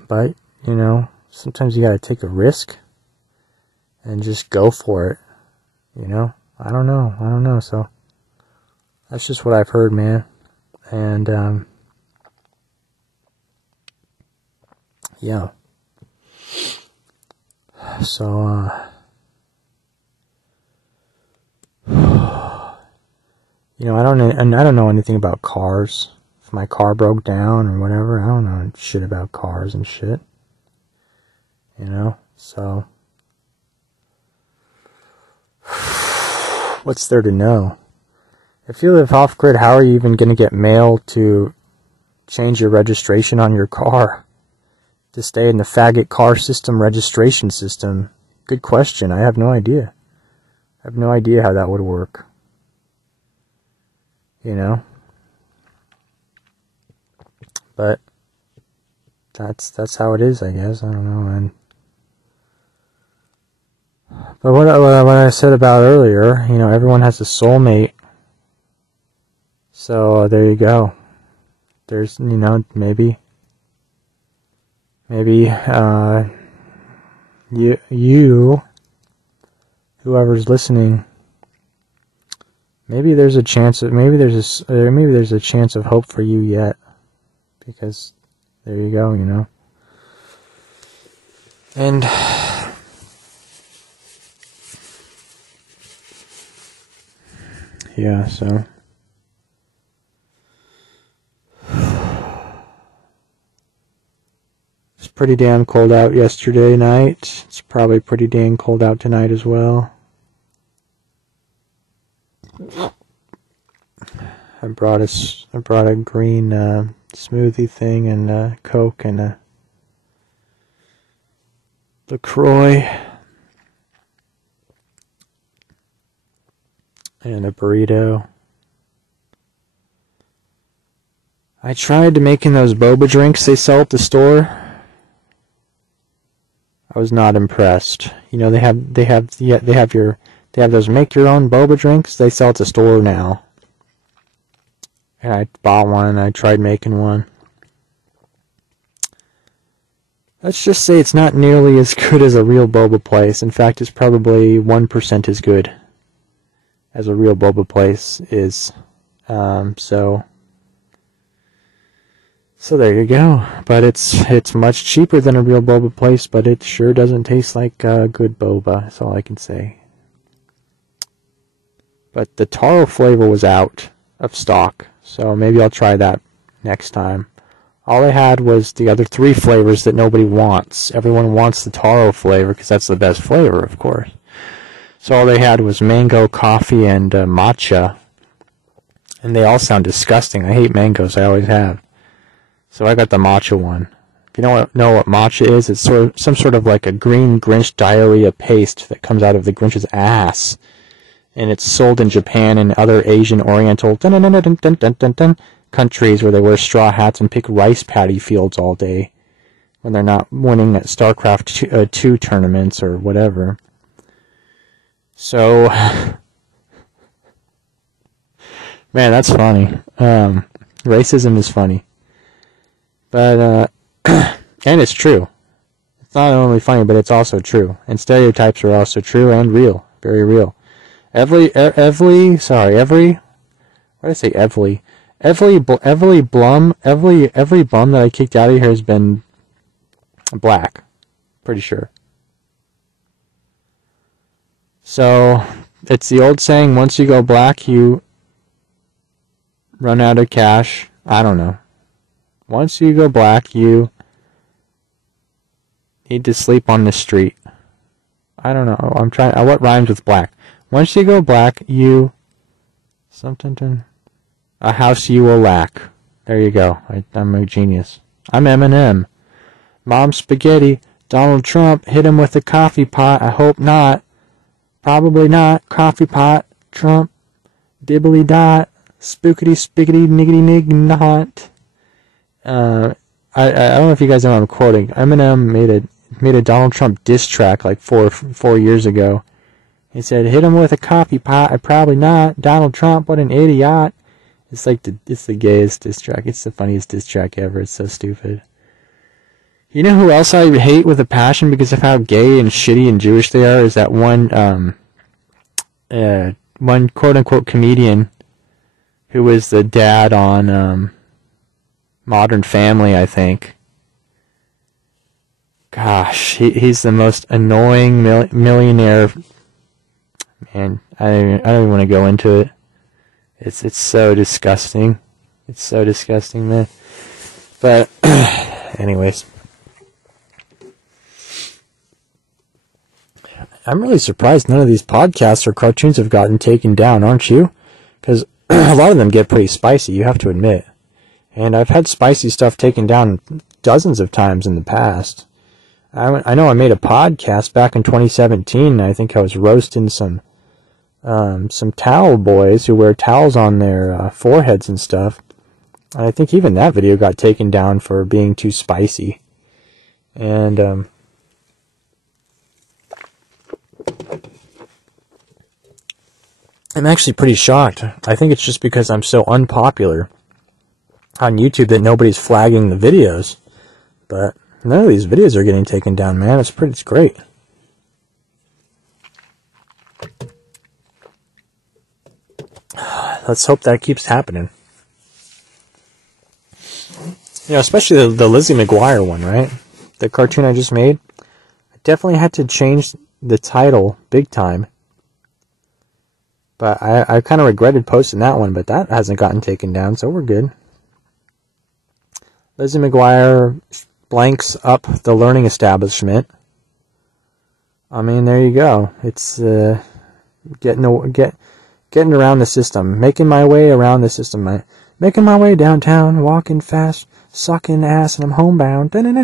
But, you know, sometimes you gotta take a risk and just go for it, you know? I don't know, so that's just what I've heard, man. And, yeah. So, you know, I don't know anything about cars. If my car broke down or whatever, I don't know shit about cars and shit. You know, so what's there to know? If you live off-grid, how are you even going to get mail to change your registration on your car? To stay in the faggot car system registration system? Good question. I have no idea. I have no idea how that would work. You know? But that's how it is, I guess. I don't know, man. But what I said about earlier, you know, everyone has a soulmate. So there you go. There's, you know, maybe you, whoever's listening, maybe there's a chance of hope for you yet, because there you go, you know. And yeah, so it's pretty damn cold out yesterday night. It's probably pretty damn cold out tonight as well. I brought a green smoothie thing and Coke and a LaCroix and a burrito. I tried making those boba drinks they sell at the store. I was not impressed. You know, they have those make your own boba drinks they sell at the store now. And I bought one and I tried making one. Let's just say it's not nearly as good as a real boba place. In fact, it's probably 1% as good as a real boba place is. So there you go. But it's much cheaper than a real boba place, but it sure doesn't taste like good boba. That's all I can say. But the taro flavor was out of stock, so maybe I'll try that next time. All I had was the other 3 flavors that nobody wants. Everyone wants the taro flavor because that's the best flavor, of course. So all they had was mango, coffee, and matcha. And they all sound disgusting. I hate mangoes, I always have. So I got the matcha one. If you don't know what matcha is, it's some sort of like a green Grinch diarrhea paste that comes out of the Grinch's ass. And it's sold in Japan and other Asian Oriental countries where they wear straw hats and pick rice paddy fields all day when they're not winning at StarCraft 2 tournaments or whatever. So, man, that's funny. Racism is funny. But, and it's true. It's not only funny, but it's also true. And stereotypes are also true and real. Very real. Every Blum that I kicked out of here has been black. Pretty sure. So, it's the old saying, once you go black, you run out of cash. I don't know. Once you go black, you need to sleep on the street. I don't know. I'm trying. What rhymes with black? Once you go black, you a house you will lack. There you go. I'm a genius. I'm Eminem. Mom spaghetti. Donald Trump hit him with a coffee pot. I hope not. Probably not. Coffee pot. Trump. Dibbly dot. Spookity spiggity niggity nig not. I don't know if you guys know what I'm quoting. Eminem made a Donald Trump diss track like four years ago. He said, "Hit him with a coffee pot, probably not. Donald Trump, what an idiot." It's like it's the gayest diss track. It's the funniest diss track ever. It's so stupid. You know who else I hate with a passion because of how gay and shitty and Jewish they are? Is that one quote unquote comedian who was the dad on Modern Family, I think. Gosh, he's the most annoying millionaire. Man, I don't even want to go into it. It's so disgusting. It's so disgusting, man. But, anyways. I'm really surprised none of these podcasts or cartoons have gotten taken down, aren't you? Because a lot of them get pretty spicy, you have to admit. And I've had spicy stuff taken down dozens of times in the past. I know I made a podcast back in 2017. I think I was roasting some towel boys who wear towels on their foreheads and stuff. And I think even that video got taken down for being too spicy. And I'm actually pretty shocked. I think it's just because I'm so unpopular on YouTube that nobody's flagging the videos. But none of these videos are getting taken down, man. It's great. Let's hope that keeps happening. You know, especially the Lizzie McGuire one, right? The cartoon I just made. I definitely had to change the title big time. But I kind of regretted posting that one, but that hasn't gotten taken down, so we're good. Lizzie McGuire blanks up the learning establishment. I mean, there you go. It's getting around the system, making my way around the system, making my way downtown, walking fast, sucking ass, and I'm homebound. And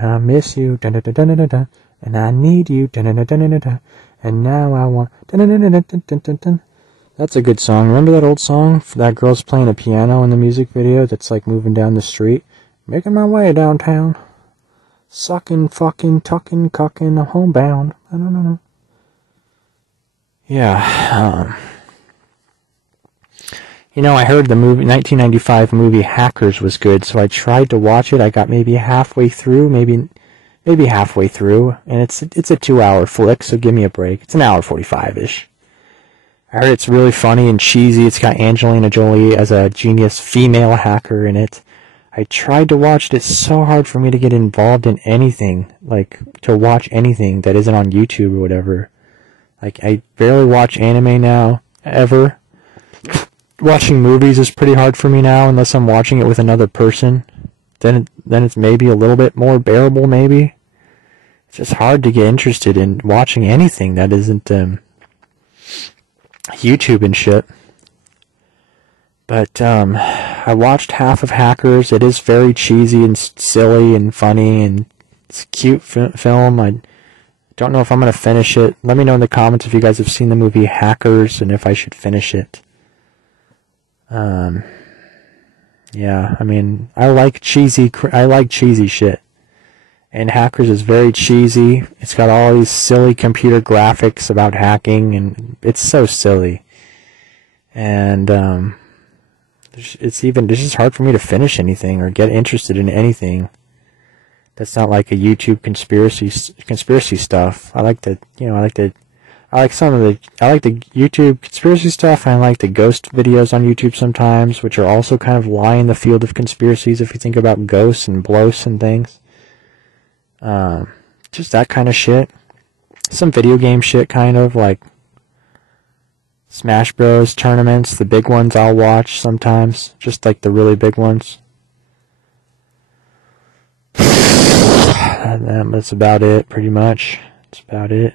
I miss you, and I need you, and now I want. That's a good song. Remember that old song? That girl's playing a piano in the music video that's like moving down the street? Making my way downtown. Sucking, fucking, tucking, cucking, I'm homebound. I don't know. Yeah. You know, I heard the 1995 movie Hackers was good, so I tried to watch it. I got maybe halfway through, maybe halfway through, and it's a 2-hour flick, so give me a break. It's an hour 45-ish. I heard it's really funny and cheesy. It's got Angelina Jolie as a genius female hacker in it. I tried to watch it. It's so hard for me to get involved in anything, like to watch anything that isn't on YouTube or whatever. Like, I barely watch anime now, ever. Watching movies is pretty hard for me now, unless I'm watching it with another person. Then it's maybe a little bit more bearable, maybe. It's just hard to get interested in watching anything that isn't YouTube and shit. But I watched half of Hackers. It is very cheesy and silly and funny, and it's a cute film. I don't know if I'm going to finish it. Let me know in the comments if you guys have seen the movie Hackers and if I should finish it. Yeah, I mean, I like cheesy shit. And Hackers is very cheesy. It's got all these silly computer graphics about hacking, and it's so silly. And it's just hard for me to finish anything or get interested in anything that's not like a YouTube conspiracy stuff. I like the YouTube conspiracy stuff, and I like the ghost videos on YouTube sometimes, which are also kind of lie in the field of conspiracies if you think about ghosts and blows and things. Just that kind of shit. Some video game shit, kind of, like Smash Bros. Tournaments, the big ones I'll watch sometimes, just like the really big ones. That's about it, pretty much. That's about it.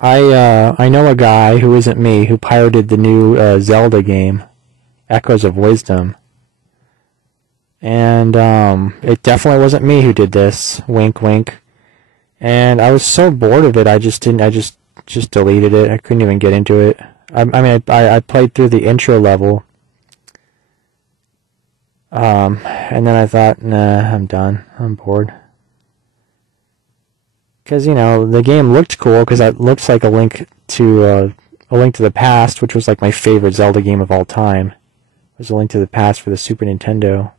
I know a guy who isn't me who pirated the new Zelda game, Echoes of Wisdom. And it definitely wasn't me who did this. Wink, wink. And I was so bored of it, I just deleted it. I couldn't even get into it. I played through the intro level. And then I thought, nah, I'm done. I'm bored. Because, you know, the game looked cool, because it looks like a Link to the Past, which was like my favorite Zelda game of all time. It was A Link to the Past for the Super Nintendo.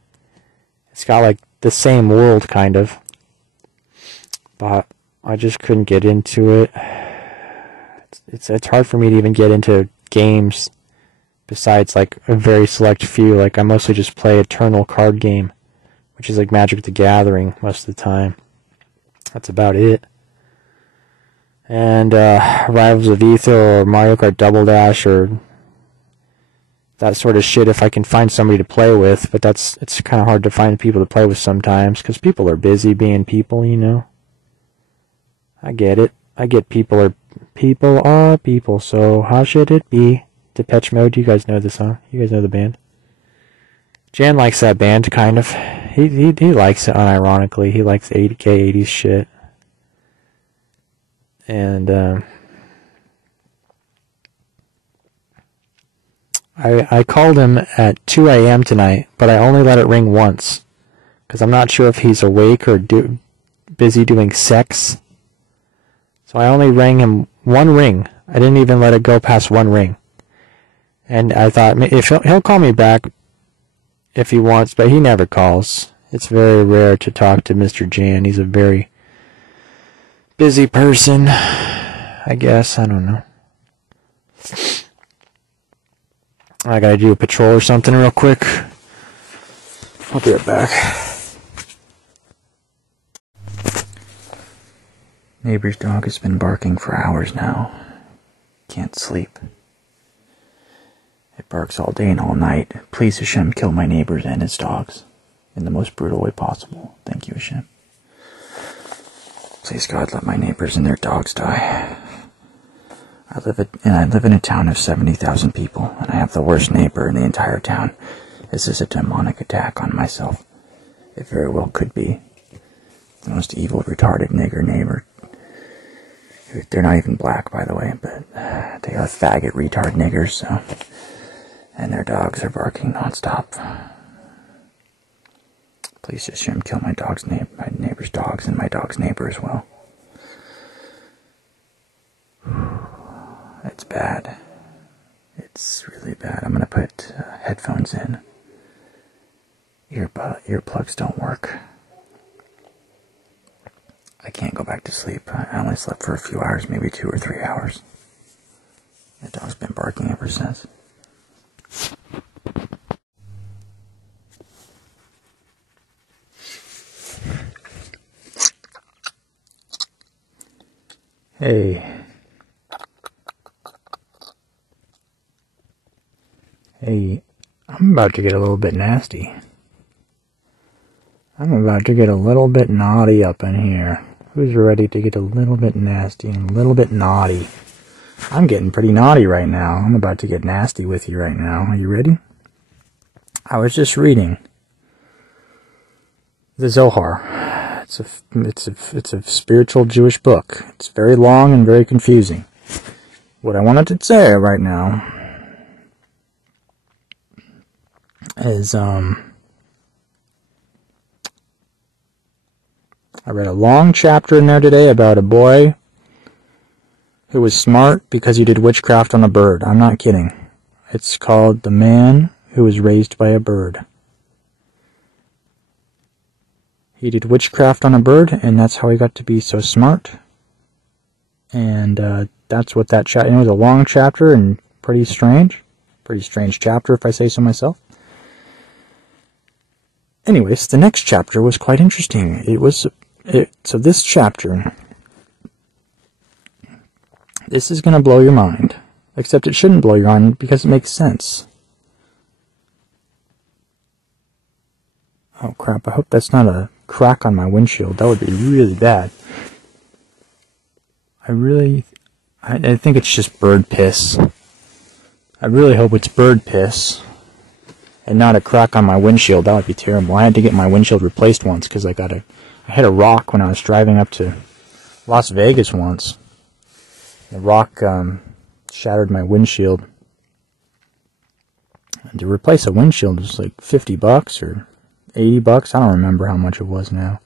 It's got like the same world, kind of. But I just couldn't get into it. It's hard for me to even get into games besides like a very select few. Like I mostly just play Eternal card game, which is like Magic the Gathering most of the time. That's about it. And Rivals of Aether or Mario Kart Double Dash or that sort of shit if I can find somebody to play with. But it's kind of hard to find people to play with sometimes because people are busy being people, you know. I get it. I get people are people, so how should it be? Depeche Mode, you guys know the song. You guys know the band. Jan likes that band, kind of. He likes it unironically. He likes 80s shit. And I called him at 2 a.m. tonight, but I only let it ring once. Because I'm not sure if he's awake or busy doing sex. So I only rang him one ring. I didn't even let it go past one ring. And I thought, if he'll call me back if he wants, but he never calls. It's very rare to talk to Mr. Jan. He's a very busy person, I guess. I don't know. I gotta do a patrol or something real quick. I'll be right back. Neighbor's dog has been barking for hours now. Can't sleep. It barks all day and all night. Please, Hashem, kill my neighbors and his dogs in the most brutal way possible. Thank you, Hashem. Please, God, let my neighbors and their dogs die. I live in a town of 70,000 people, and I have the worst neighbor in the entire town. Is this a demonic attack on myself? It very well could be. The most evil, retarded nigger neighbor. They're not even black, by the way, but they are faggot retard niggers, so. And their dogs are barking nonstop. Please just kill my neighbor's dogs and my dog's neighbor as well. It's bad. It's really bad. I'm gonna put headphones in. Earplugs don't work. I can't go back to sleep. I only slept for a few hours, maybe 2 or 3 hours. The dog's been barking ever since. Hey. Hey, I'm about to get a little bit nasty. I'm about to get a little bit naughty up in here. Who's ready to get a little bit nasty and a little bit naughty? I'm getting pretty naughty right now. I'm about to get nasty with you right now. Are you ready? I was just reading the Zohar. It's a spiritual Jewish book. It's very long and very confusing. What I wanted to say right now is I read a long chapter in there today about a boy who was smart because he did witchcraft on a bird. I'm not kidding. It's called The Man Who Was Raised by a Bird. He did witchcraft on a bird, and that's how he got to be so smart. And that's what that chapter... It was a long chapter and pretty strange. Pretty strange chapter, if I say so myself. Anyways, the next chapter was quite interesting. So this chapter... This is going to blow your mind. Except it shouldn't blow your mind because it makes sense. Oh crap, I hope that's not a crack on my windshield. That would be really bad. I think it's just bird piss. I really hope it's bird piss. And not a crack on my windshield. That would be terrible. I had to get my windshield replaced once because I hit a rock when I was driving up to Las Vegas once. The rock shattered my windshield. And to replace a windshield was like $50 or $80. I don't remember how much it was now.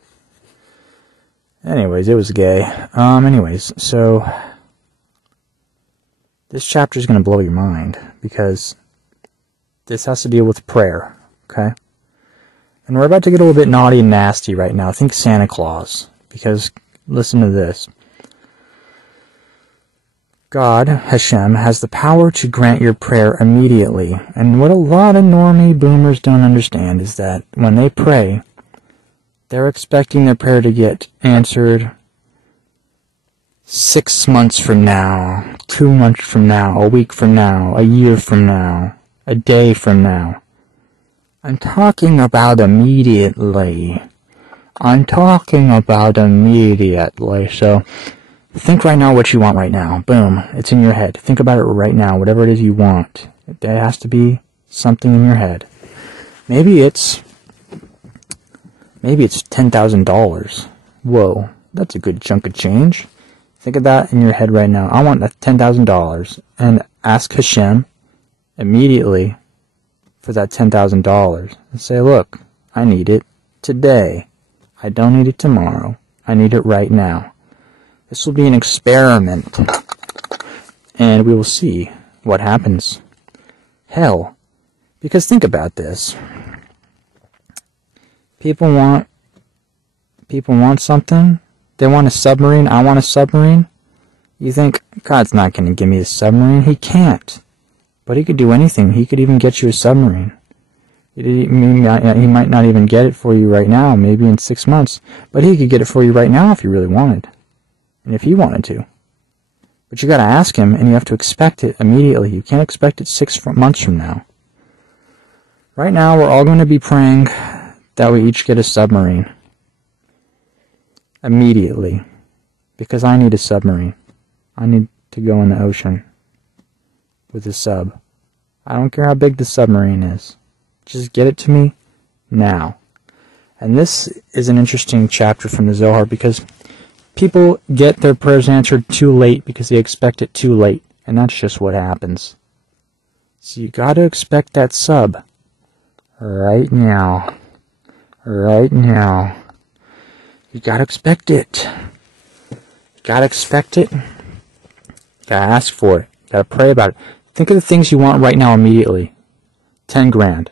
Anyways, it was gay. Anyways, so this chapter is going to blow your mind because this has to deal with prayer, okay? And we're about to get a little bit naughty and nasty right now. Think Santa Claus, because listen to this. God, Hashem, has the power to grant your prayer immediately. And what a lot of normie boomers don't understand is that when they pray, they're expecting their prayer to get answered 6 months from now, 2 months from now, a week from now, a year from now, a day from now. I'm talking about immediately. I'm talking about immediately. So, think right now what you want right now. Boom. It's in your head. Think about it right now. Whatever it is you want. There has to be something in your head. Maybe it's $10,000. Whoa. That's a good chunk of change. Think of that in your head right now. I want that $10,000. And ask Hashem immediately for that $10,000. And say, look, I need it today. I don't need it tomorrow. I need it right now. This will be an experiment, and we will see what happens. Hell, because think about this. People want something. They want a submarine. I want a submarine. You think, God's not going to give me a submarine. He can't. But he could do anything. He could even get you a submarine. He might not even get it for you right now, maybe in 6 months. But he could get it for you right now if you really wanted. And if you wanted to. But you got to ask him, and you have to expect it immediately. You can't expect it 6 months from now. Right now, we're all going to be praying that we each get a submarine. Immediately. Because I need a submarine. I need to go in the ocean with a sub. I don't care how big the submarine is. Just get it to me now. And this is an interesting chapter from the Zohar because people get their prayers answered too late because they expect it too late. And that's just what happens. So you gotta expect that sub right now. Right now. You gotta expect it. You gotta expect it. You gotta ask for it. You gotta pray about it. Think of the things you want right now immediately. 10 grand.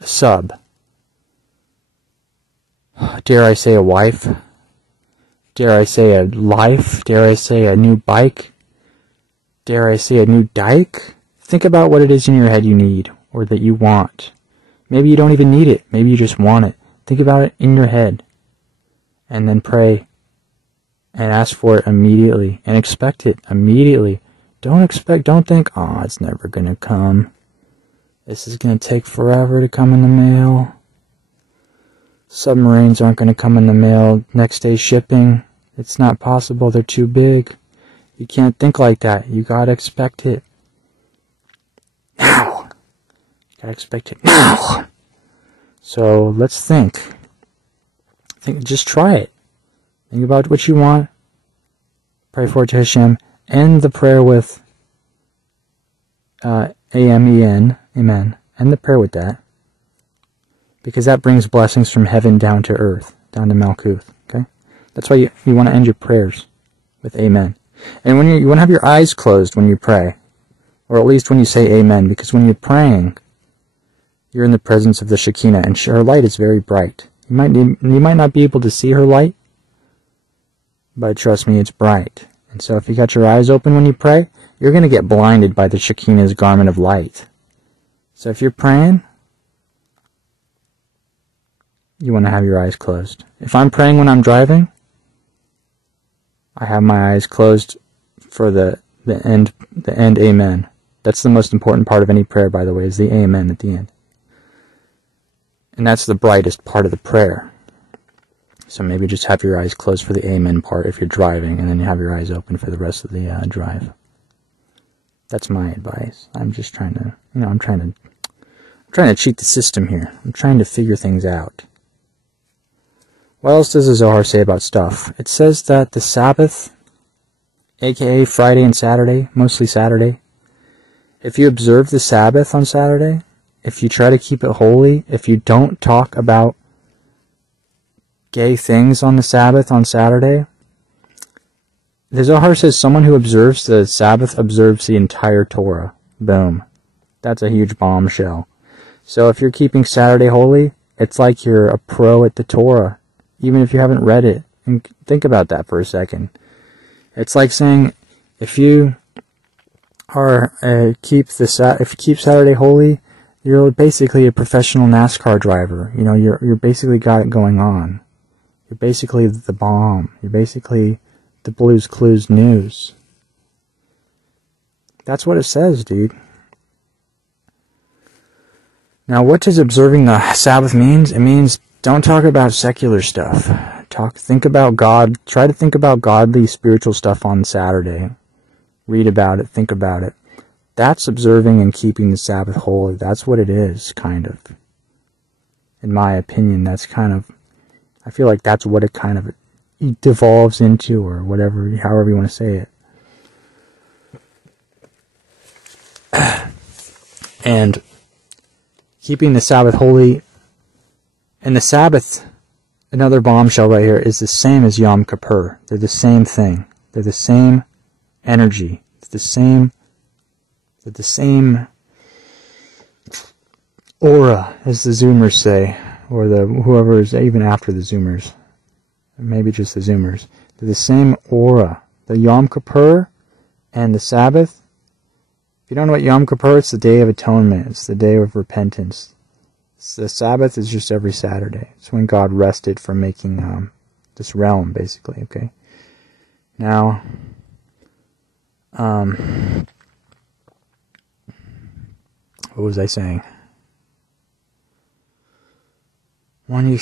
A sub. Dare I say a wife? Dare I say a life? Dare I say a new bike? Dare I say a new dike? Think about what it is in your head you need, or that you want. Maybe you don't even need it. Maybe you just want it. Think about it in your head. And then pray. And ask for it immediately. And expect it immediately. Don't think, oh, it's never gonna come. This is gonna take forever to come in the mail. Submarines aren't gonna come in the mail next day shipping. It's not possible, they're too big. You can't think like that. You gotta expect it. Now! You gotta expect it now! So, let's think. Just try it. Think about what you want. Pray for it to Hashem. End the prayer with A-M-E-N, amen. End the prayer with that. Because that brings blessings from heaven down to earth, down to Malkuth, okay? That's why you want to end your prayers with amen. And when you want to have your eyes closed when you pray, or at least when you say amen, because when you're praying, you're in the presence of the Shekinah, and her light is very bright. You might not be able to see her light, but trust me, it's bright. And so if you got your eyes open when you pray, you're going to get blinded by the Shekinah's garment of light. So if you're praying, you want to have your eyes closed. If I'm praying when I'm driving, I have my eyes closed for the end amen. That's the most important part of any prayer, by the way, is the amen at the end. And that's the brightest part of the prayer. So maybe just have your eyes closed for the amen part if you're driving, and then you have your eyes open for the rest of the drive. That's my advice. I'm just trying to, I'm trying to cheat the system here. I'm trying to figure things out. What else does the Zohar say about stuff? It says that the Sabbath aka Friday and Saturday, mostly Saturday, if you observe the Sabbath on Saturday, if you try to keep it holy, if you don't talk about gay things on the Sabbath on Saturday, the Zohar says someone who observes the Sabbath observes the entire Torah. Boom. That's a huge bombshell. So if you're keeping Saturday holy, it's like you're a pro at the Torah, even if you haven't read it. And think about that for a second. It's like saying, if you are if you keep Saturday holy, you're basically a professional NASCAR driver. You know, you're basically got it going on. You're basically the bomb. You're basically the Blues Clues News. That's what it says, dude. Now, what does observing the Sabbath means? It means don't talk about secular stuff. Think about God. Try to think about godly, spiritual stuff on Saturday. Read about it. Think about it. That's observing and keeping the Sabbath holy. That's what it is, kind of. In my opinion, that's kind of... I feel like that's what it kind of devolves into, or whatever, however you want to say it. And keeping the Sabbath holy, and the Sabbath, another bombshell right here, is the same as Yom Kippur. They're the same thing. They're the same energy. It's the same. They're the same aura, as the Zoomers say, or the whoever is even after the Zoomers. Maybe just the Zoomers. They're the same aura. The Yom Kippur and the Sabbath. If you don't know what Yom Kippur, it's the Day of Atonement. It's the Day of Repentance. The Sabbath is just every Saturday. It's when God rested from making this realm, basically. Okay. Now, what was I saying? When you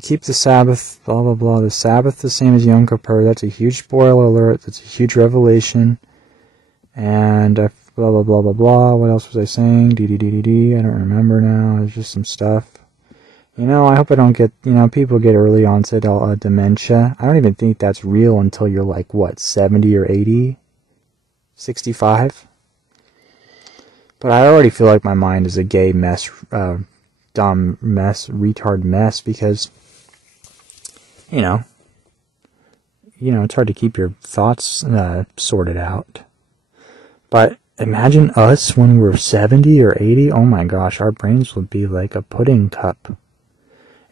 keep the Sabbath, blah, blah, blah, the Sabbath the same as Yom Kippur, that's a huge spoiler alert, that's a huge revelation, and blah, blah, blah, blah, blah, what else was I saying, I don't remember now, there's just some stuff. You know, I hope I don't get, people get early onset dementia. I don't even think that's real until you're like, 70 or 80? 65? But I already feel like my mind is a gay mess, dumb mess, retard mess, because, it's hard to keep your thoughts sorted out. But imagine us when we're 70 or 80. Oh my gosh, our brains would be like a pudding cup.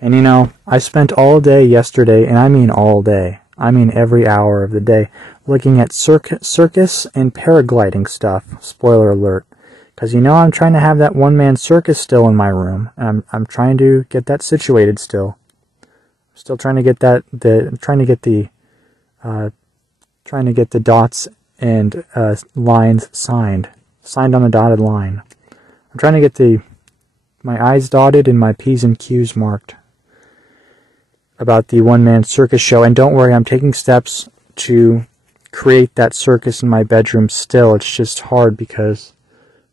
And I spent all day yesterday, and I mean all day, I mean every hour of the day, looking at circus and paragliding stuff. Spoiler alert. Because I'm trying to have that one-man circus still in my room. And I'm trying to get that situated still. Still trying to get trying to get the dots and lines signed on the dotted line. I'm trying to get my I's dotted and my P's and Q's marked about the one-man circus show. And don't worry, I'm taking steps to create that circus in my bedroom still. It's just hard because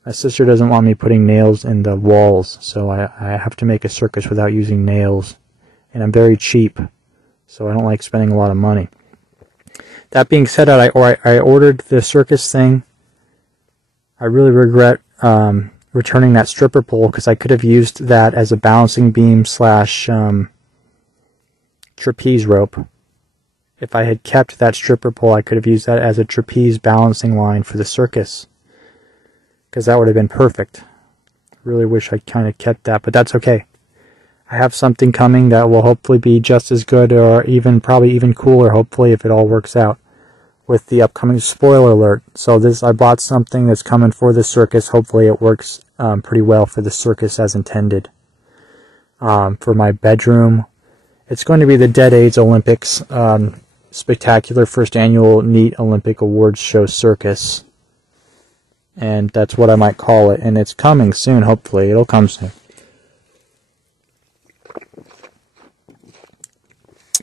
my sister doesn't want me putting nails in the walls, so I have to make a circus without using nails. And I'm very cheap, so I don't like spending a lot of money. That being said, I ordered the circus thing. I really regret returning that stripper pole, because I could have used that as a balancing beam / trapeze rope. If I had kept that stripper pole, I could have used that as a trapeze balancing line for the circus, because that would have been perfect. I really wish I kind of kept that, but that's okay. I have something coming that will hopefully be just as good, or probably even cooler, hopefully, if it all works out, with the upcoming spoiler alert. So I bought something that's coming for the circus. Hopefully it works pretty well for the circus as intended. For my bedroom, it's going to be the Dead AIDS Olympics, spectacular first annual NEET Olympic Awards Show Circus. And that's what I might call it. And it's coming soon, hopefully. It'll come soon.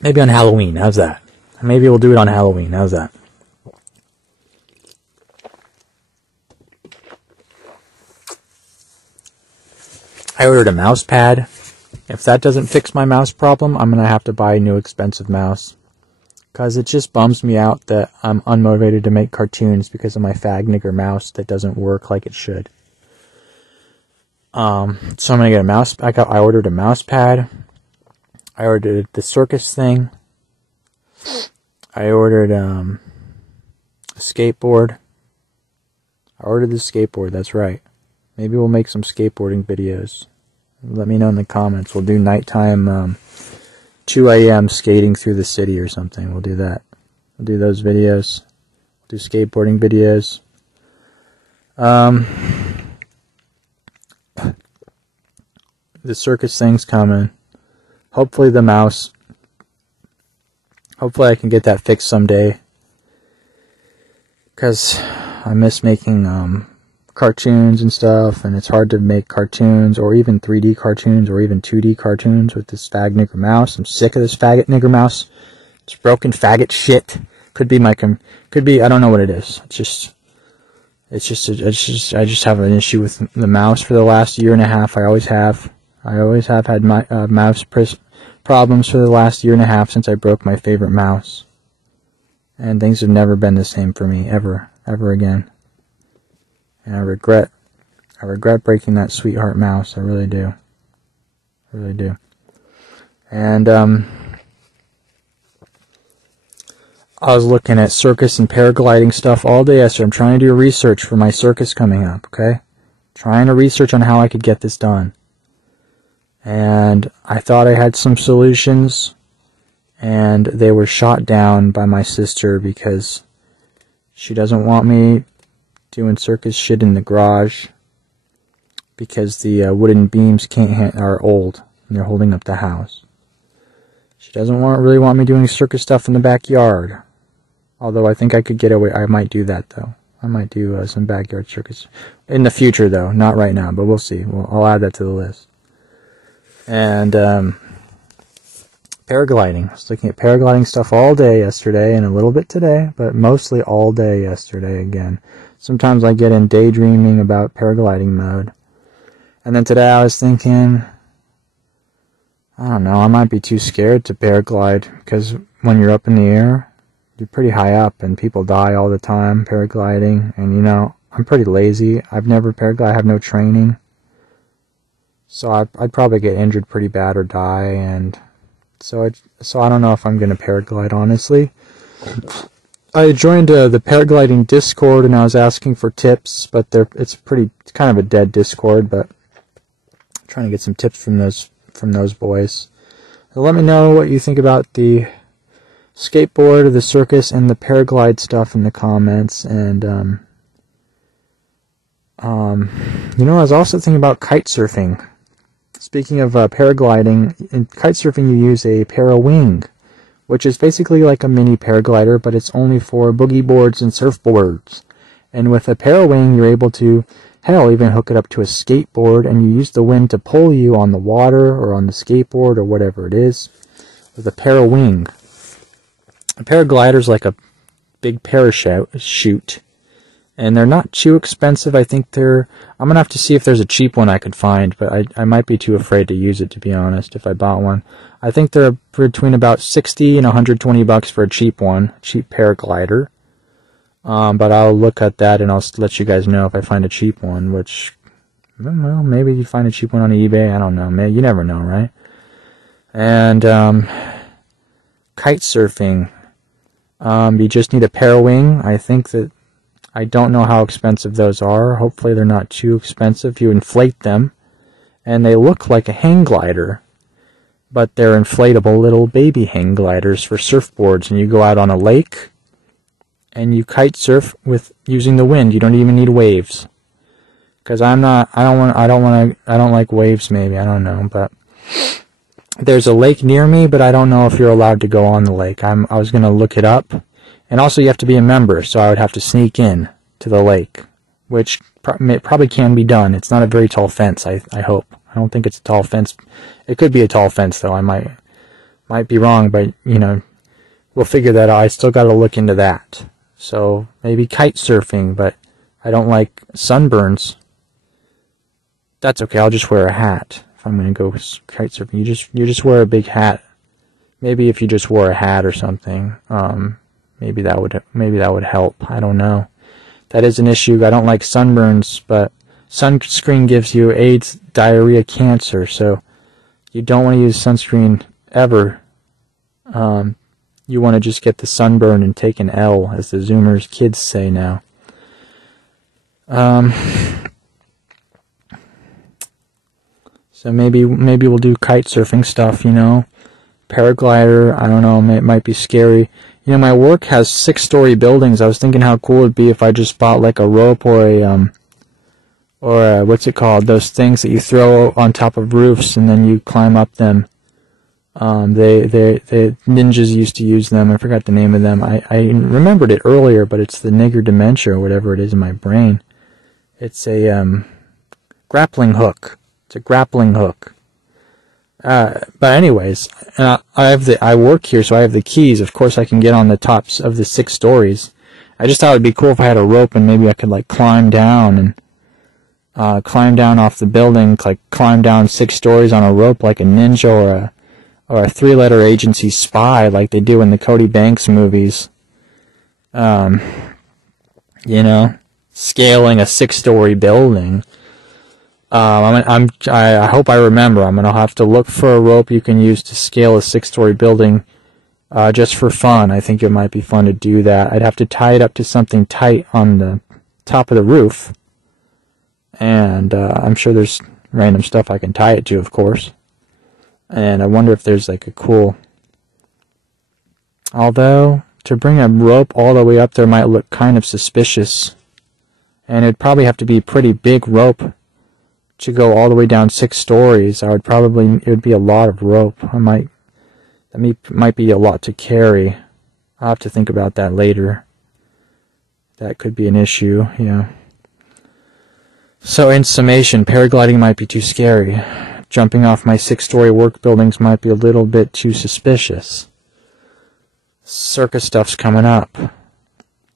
Maybe on Halloween. How's that? Maybe we'll do it on Halloween. How's that? I ordered a mouse pad. If that doesn't fix my mouse problem, I'm going to have to buy a new expensive mouse. Because it just bums me out that I'm unmotivated to make cartoons because of my fag nigger mouse that doesn't work like it should. So I'm gonna get a mouse. I ordered a mouse pad. I ordered the circus thing. I ordered a skateboard. I ordered the skateboard, that's right. Maybe we'll make some skateboarding videos. Let me know in the comments. We'll do nighttime 2 a.m. skating through the city or something. We'll do that. We'll do those videos. We'll do skateboarding videos. The circus thing's coming. Hopefully the mouse. Hopefully I can get that fixed someday. Because I miss making cartoons and stuff, and it's hard to make cartoons, or even 3D cartoons, or even 2D cartoons with this fag nigger mouse. I'm sick of this faggot nigger mouse. It's broken faggot shit. Could be I don't know what it is. I just have an issue with the mouse for the last year and a half. I always have had my mouse problems for the last year and a half since I broke my favorite mouse. And things have never been the same for me, ever again. And I regret breaking that sweetheart mouse. I really do. I really do. And I was looking at circus and paragliding stuff all day yesterday. I'm trying to do research for my circus coming up, okay? Trying to research on how I could get this done. And I thought I had some solutions, and they were shot down by my sister because she doesn't want me doing circus shit in the garage because the wooden beams are old and they're holding up the house. She doesn't really want me doing circus stuff in the backyard. Although I think I could get away. I might do that though. I might do some backyard circus in the future though, not right now, but we'll see. I'll add that to the list. And paragliding. I was looking at paragliding stuff all day yesterday and a little bit today, but mostly all day yesterday again. Sometimes I get in daydreaming about paragliding mode. And then today I was thinking, I don't know, I might be too scared to paraglide because when you're up in the air, you're pretty high up and people die all the time paragliding. And you know, I'm pretty lazy. I've never paraglided. I have no training. So I'd probably get injured pretty bad or die, and so I don't know if I'm going to paraglide, honestly. I joined the paragliding Discord, and I was asking for tips, but it's kind of a dead Discord, but I'm trying to get some tips from those boys. So let me know what you think about the skateboard, the circus, and the paraglide stuff in the comments, and you know, I was also thinking about kite surfing. Speaking of paragliding, in kite surfing you use a para-wing, which is basically like a mini paraglider, but it's only for boogie boards and surfboards. And with a para-wing, you're able to, hell, even hook it up to a skateboard, and you use the wind to pull you on the water or on the skateboard or whatever it is with a para-wing. A paraglider's like a big parachute. And they're not too expensive. I think I'm going to have to see if there's a cheap one I could find, but I might be too afraid to use it, to be honest, if I bought one. I think they're between about $60 and $120 for a cheap one, cheap paraglider. But I'll look at that and I'll let you guys know if I find a cheap one, which, well, maybe you find a cheap one on eBay. I don't know. You never know, right? And kite surfing. You just need a para-wing. I don't know how expensive those are. Hopefully they're not too expensive. You inflate them, and they look like a hang glider, but they're inflatable little baby hang gliders for surfboards, and you go out on a lake, and you kite surf using the wind. You don't even need waves, because I don't like waves. Maybe, I don't know, but there's a lake near me, but I don't know if you're allowed to go on the lake. I was gonna look it up. And also you have to be a member, so I would have to sneak in to the lake, which probably can be done. It's not a very tall fence, I hope. I don't think it's a tall fence. It could be a tall fence, though. I might be wrong, but, you know, we'll figure that out. I still got to look into that. So maybe kite surfing, but I don't like sunburns. That's okay. I'll just wear a hat if I'm going to go kite surfing. You just wear a big hat Maybe if you just wore a hat or something, maybe that would help. I don't know. That is an issue. I don't like sunburns, but sunscreen gives you AIDS, diarrhea, cancer, so you don't want to use sunscreen ever. You want to just get the sunburn and take an L, as the Zoomers kids say now. So maybe we'll do kite surfing stuff, you know. Paraglider, I don't know, it might be scary. You know, my work has 6-story buildings. I was thinking how cool it'd be if I just bought like a rope or a what's it called? Those things that you throw on top of roofs and then you climb up them. They ninjas used to use them. I forgot the name of them. I remembered it earlier, but it's the nigger dementia or whatever it is in my brain. It's a grappling hook. It's a grappling hook. But anyways, I work here, so I have the keys. Of course, I can get on the tops of the 6 stories. I just thought it'd be cool if I had a rope and maybe I could like climb down and climb down off the building, like climb down 6 stories on a rope like a ninja or a 3-letter agency spy like they do in the Cody Banks movies. You know, scaling a 6-story building. I hope I remember. I'm gonna have to look for a rope you can use to scale a 6-story building, just for fun. I think it might be fun to do that. I'd have to tie it up to something tight on the top of the roof, and I'm sure there's random stuff I can tie it to, of course. And I wonder if there's like a cool. Although to bring a rope all the way up there might look kind of suspicious, and it'd probably have to be a pretty big rope to go all the way down 6 stories. It would be a lot of rope. That might be a lot to carry. I'll have to think about that later. That could be an issue, yeah. So in summation, paragliding might be too scary. Jumping off my 6-story work buildings might be a little bit too suspicious. Circus stuff's coming up.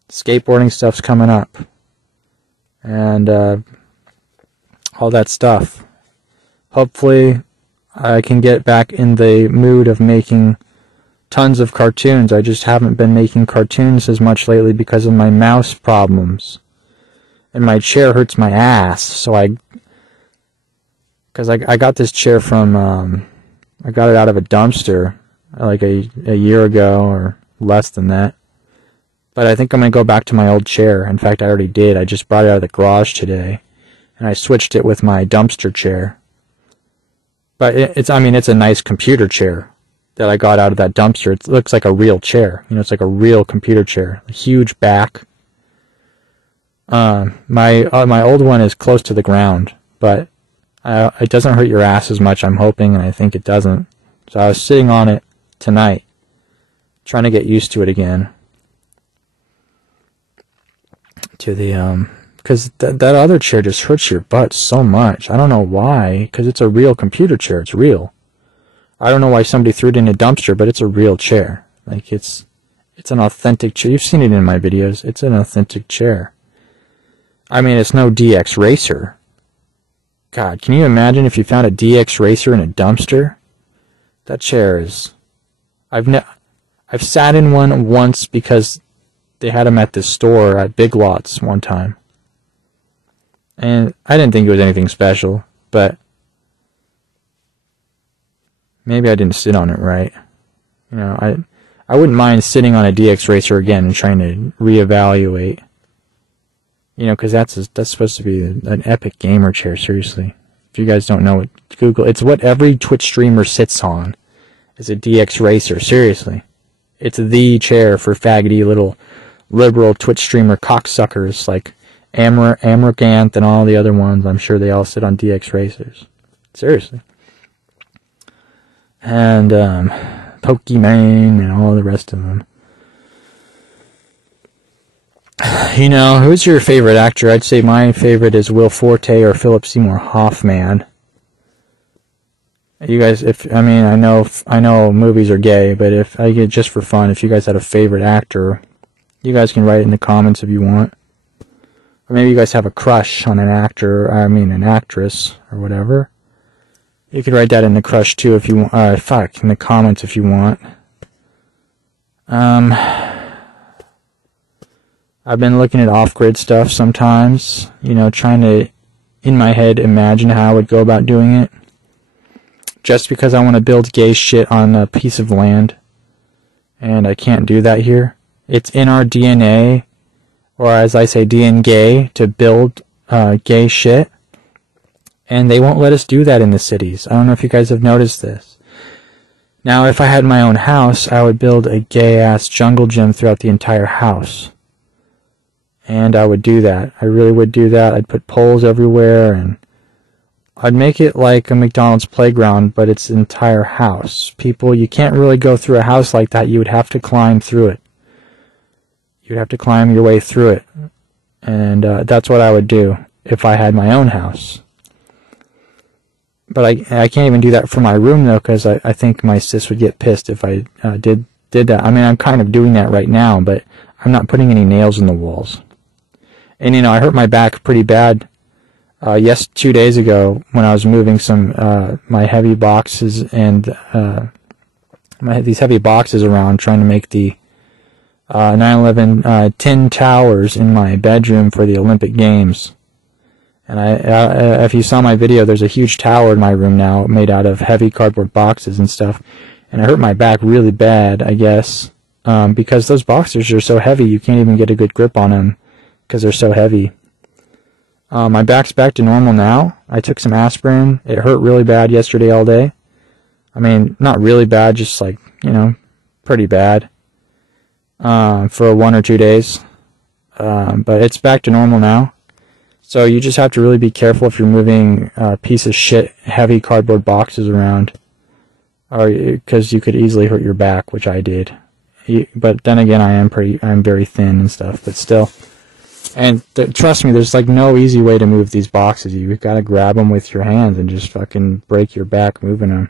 Skateboarding stuff's coming up. And, all that stuff. Hopefully I can get back in the mood of making tons of cartoons. I just haven't been making cartoons as much lately because of my mouse problems. And my chair hurts my ass, so I got this chair from, I got it out of a dumpster like a year ago or less than that. But I think I'm going to go back to my old chair. In fact, I already did. I just brought it out of the garage today. And I switched it with my dumpster chair. But it's a nice computer chair that I got out of that dumpster. It looks like a real chair. You know, it's like a real computer chair. A huge back. My old one is close to the ground, but it doesn't hurt your ass as much, I'm hoping, and I think it doesn't. So I was sitting on it tonight, trying to get used to it again. Because that other chair just hurts your butt so much. I don't know why, because it's a real computer chair. It's real. I don't know why somebody threw it in a dumpster, but it's a real chair. Like, it's an authentic chair. You've seen it in my videos. It's an authentic chair. I mean, it's no DX Racer. God, can you imagine if you found a DX Racer in a dumpster? That chair is... I've sat in one once because they had them at the store at Big Lots one time. And I didn't think it was anything special, but maybe I didn't sit on it right. You know, I wouldn't mind sitting on a DX Racer again and trying to reevaluate. You know, because that's supposed to be an epic gamer chair, seriously. If you guys don't know it, Google. It's what every Twitch streamer sits on, is a DX Racer, seriously. It's the chair for faggoty little liberal Twitch streamer cocksuckers like Amarganth and all the other ones. I'm sure they all sit on DX Racers. Seriously. And Pokemon and all the rest of them. You know, who's your favorite actor? I'd say my favorite is Will Forte or Philip Seymour Hoffman. You guys, I know movies are gay, but if I get just for fun, if you guys had a favorite actor, you guys can write it in the comments if you want. Or maybe you guys have a crush on an actor, an actress, or whatever. You could write that in the crush too if you want. In the comments if you want. I've been looking at off-grid stuff sometimes, you know, trying to, in my head, imagine how I would go about doing it. Just because I want to build gay shit on a piece of land. And I can't do that here. It's in our DNA, or as I say, gay, to build gay shit. And they won't let us do that in the cities. I don't know if you guys have noticed this. Now, if I had my own house, I would build a gay-ass jungle gym throughout the entire house. And I would do that. I really would do that. I'd put poles everywhere, and I'd make it like a McDonald's playground, but it's an entire house. People, you can't really go through a house like that. You would have to climb through it. You'd have to climb your way through it. And that's what I would do if I had my own house. But I can't even do that for my room, though, because I think my sis would get pissed if I did that. I mean, I'm kind of doing that right now, but I'm not putting any nails in the walls. And, you know, I hurt my back pretty bad 2 days ago when I was moving some my heavy boxes and these heavy boxes around, trying to make the 9/11 tin towers in my bedroom for the Olympic Games. And if you saw my video, there's a huge tower in my room now made out of heavy cardboard boxes and stuff. And I hurt my back really bad, I guess, because those boxes are so heavy you can't even get a good grip on them because they're so heavy. My back's back to normal now. I took some aspirin. It hurt really bad yesterday all day. I mean, not really bad, just like, you know, pretty bad for 1 or 2 days. But it's back to normal now. So you just have to really be careful if you're moving piece of shit heavy cardboard boxes around, or because you could easily hurt your back, which I did. But then again, I'm very thin and stuff, but still. And trust me, there's like no easy way to move these boxes. You've got to grab them with your hands and just fucking break your back moving them.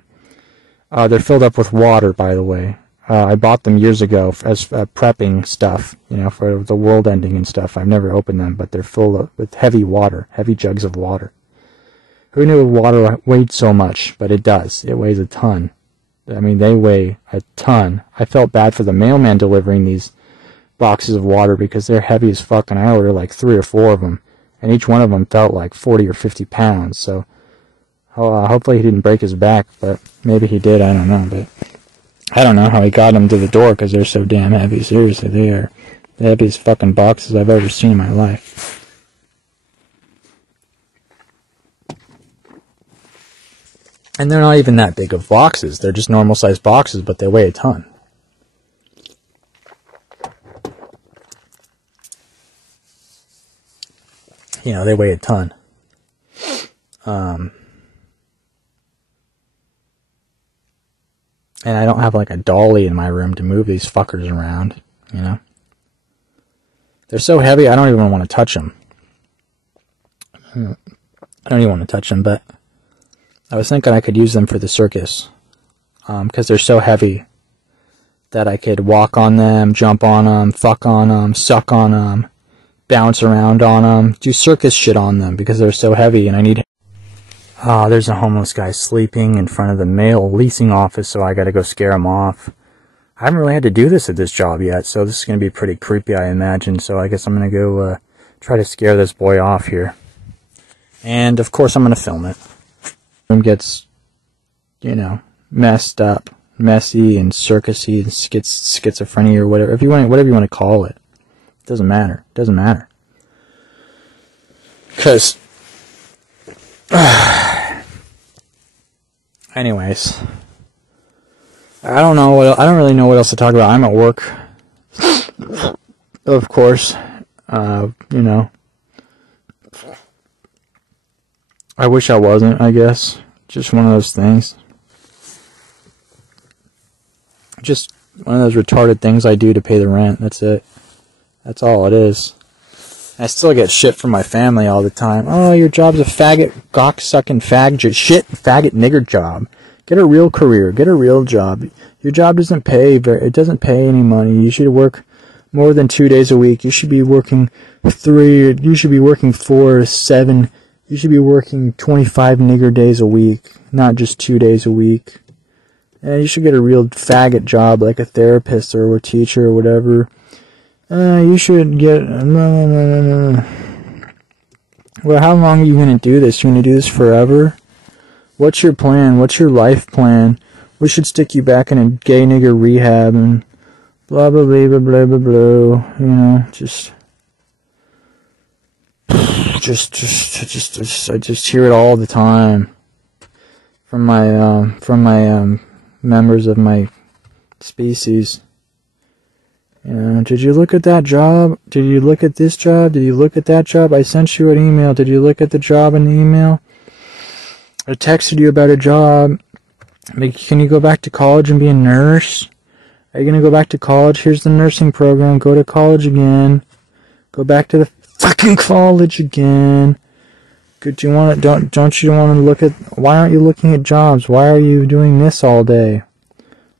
They're filled up with water, by the way. I bought them years ago as prepping stuff, you know, for the world ending and stuff. I've never opened them, but they're full with heavy water, heavy jugs of water. Who knew water weighed so much? But it does. It weighs a ton. I mean, they weigh a ton. I felt bad for the mailman delivering these boxes of water because they're heavy as fuck, and I ordered like 3 or 4 of them, and each one of them felt like 40 or 50 pounds. So hopefully he didn't break his back, but maybe he did. I don't know, but I don't know how he got them to the door because they're so damn heavy. Seriously, they are the heaviest fucking boxes I've ever seen in my life. And they're not even that big of boxes. They're just normal sized boxes, but they weigh a ton. You know, they weigh a ton. And I don't have like a dolly in my room to move these fuckers around, you know. They're so heavy, I don't even want to touch them. I don't even want to touch them, but I was thinking I could use them for the circus. Because they're so heavy that I could walk on them, jump on them, fuck on them, suck on them, bounce around on them, do circus shit on them because they're so heavy and I need... there's a homeless guy sleeping in front of the mail leasing office, so I gotta go scare him off. I haven't really had to do this at this job yet, so this is gonna be pretty creepy, I imagine, so I guess I'm gonna go try to scare this boy off here. And, of course, I'm gonna film it. Room gets, you know, messed up, messy, and circusy, and schizophrenia, or whatever you want to call it. It doesn't matter. It doesn't matter. Because... anyways, I don't really know what else to talk about. I'm at work, of course. You know, I wish I wasn't, I guess. Just one of those things. Just one of those retarded things I do to pay the rent. That's it. That's all it is. I still get shit from my family all the time. Oh, your job's a faggot, cock-sucking faggot nigger job. Get a real career. Get a real job. Your job doesn't pay it doesn't pay any money. You should work more than 2 days a week. You should be working 3. You should be working 4, 7. You should be working 25 nigger days a week, not just 2 days a week. And you should get a real faggot job like a therapist or a teacher or whatever. You should get... Well, how long are you going to do this? You're going to do this forever? What's your plan? What's your life plan? We should stick you back in a gay nigger rehab and blah, blah, blah, blah, blah, blah, blah. You know, I just hear it all the time from my members of my species. You know, did you look at that job? Did you look at this job? Did you look at that job? I sent you an email. Did you look at the job in the email? I texted you about a job. Can you go back to college and be a nurse? Are you going to go back to college? Here's the nursing program. Go to college again. Go back to the fucking college again. Don't you want to look at... Why aren't you looking at jobs? Why are you doing this all day?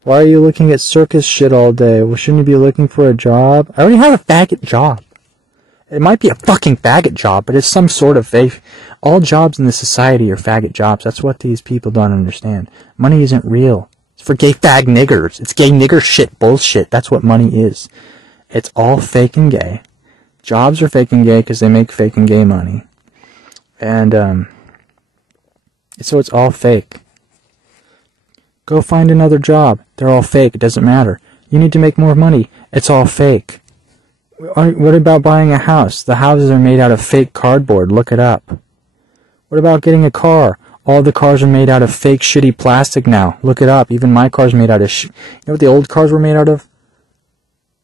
Why are you looking at circus shit all day? Well, shouldn't you be looking for a job? I already have a faggot job. It might be a fucking faggot job, but it's some sort of fake. All jobs in this society are faggot jobs. That's what these people don't understand. Money isn't real. It's for gay fag niggers. It's gay nigger shit bullshit. That's what money is. It's all fake and gay. Jobs are fake and gay because they make fake and gay money. And, so it's all fake. Go find another job. They're all fake. It doesn't matter. You need to make more money. It's all fake. What about buying a house? The houses are made out of fake cardboard. Look it up. What about getting a car? All the cars are made out of fake shitty plastic now. Look it up. Even my car's made out of You know what the old cars were made out of?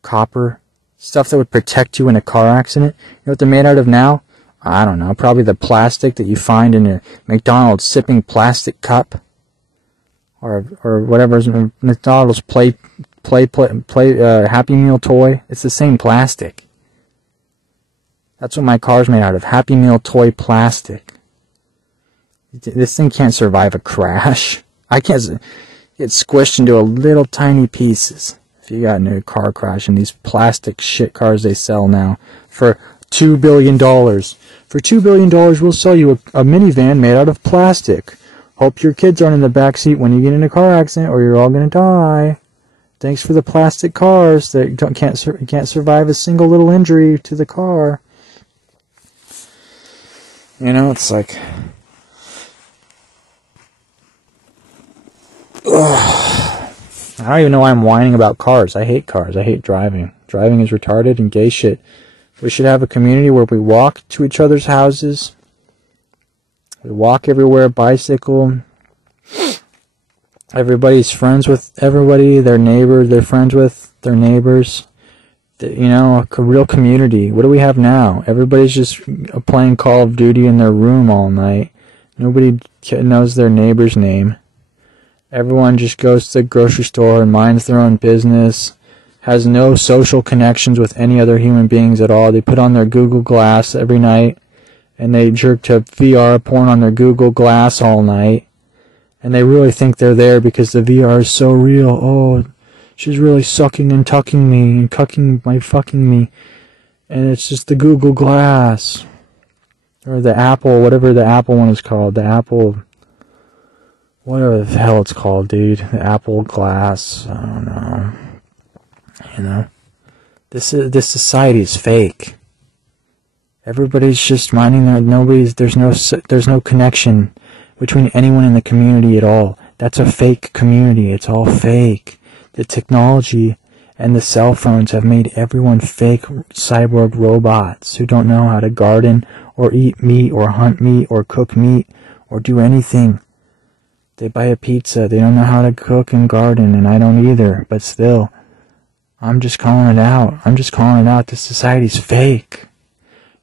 Copper. Stuff that would protect you in a car accident. You know what they're made out of now? I don't know. Probably the plastic that you find in a McDonald's sipping plastic cup. Or whatever's McDonald's play Happy Meal toy. It's the same plastic. That's what my car's made out of. Happy Meal toy plastic. This thing can't survive a crash. I can't get squished into a little tiny pieces. If you got into a car crash in these plastic shit cars they sell now for $2 billion. For $2 billion, we'll sell you a minivan made out of plastic. Hope your kids aren't in the back seat when you get in a car accident, or you're all gonna die. Thanks for the plastic cars that can't survive a single little injury to the car. You know, it's like, ugh. I don't even know why I'm whining about cars. I hate cars. I hate driving. Driving is retarded and gay shit. We should have a community where we walk to each other's houses. We walk everywhere, bicycle. Everybody's friends with everybody, their neighbors, they're friends with their neighbors. You know, a real community. What do we have now? Everybody's just playing Call of Duty in their room all night. Nobody knows their neighbor's name. Everyone just goes to the grocery store and minds their own business. Has no social connections with any other human beings at all. They put on their Google Glass every night. And they jerk to VR porn on their Google Glass all night. And they really think they're there because the VR is so real. Oh, she's really sucking and tucking me and cucking my fucking me. And it's just the Google Glass. Or the Apple, whatever the Apple one is called. The Apple, whatever the hell it's called, dude. The Apple Glass. I don't know. You know? This society is fake. Everybody's just minding there's no connection between anyone in the community at all. That's a fake community. It's all fake. The technology and the cell phones have made everyone fake cyborg robots who don't know how to garden or eat meat or hunt meat or cook meat or do anything. They buy a pizza. They don't know how to cook and garden, and I don't either. But still, I'm just calling it out. This society's fake.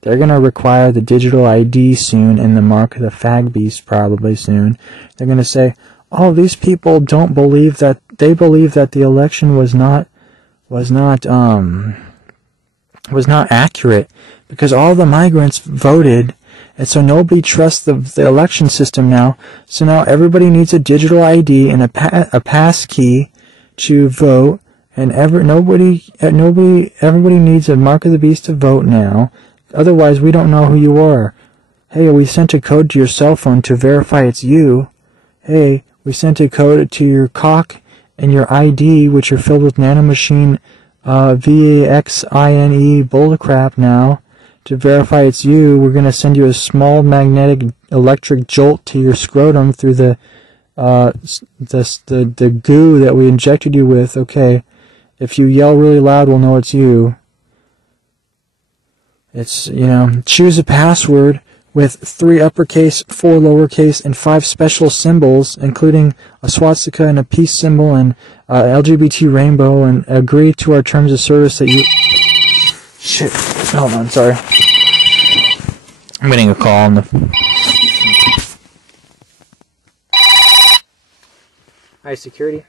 They're going to require the digital ID soon and the mark of the fag beast probably soon. They're going to say, oh, these people don't believe that, they believe that the election was not accurate because all the migrants voted, and so nobody trusts the election system now. So now everybody needs a digital ID and a pass key to vote, and everybody needs a mark of the beast to vote now. Otherwise, we don't know who you are. Hey, we sent a code to your cell phone to verify it's you. Hey, we sent a code to your cock and your ID, which are filled with nanomachine VAXINE bullcrap now. To verify it's you, we're going to send you a small magnetic electric jolt to your scrotum through the goo that we injected you with. Okay, if you yell really loud, we'll know it's you. It's, choose a password with 3 uppercase, 4 lowercase, and 5 special symbols, including a swastika and a peace symbol and LGBT rainbow, and agree to our terms of service that you... Shit. Hold on, sorry. I'm getting a call on the... Hi, security.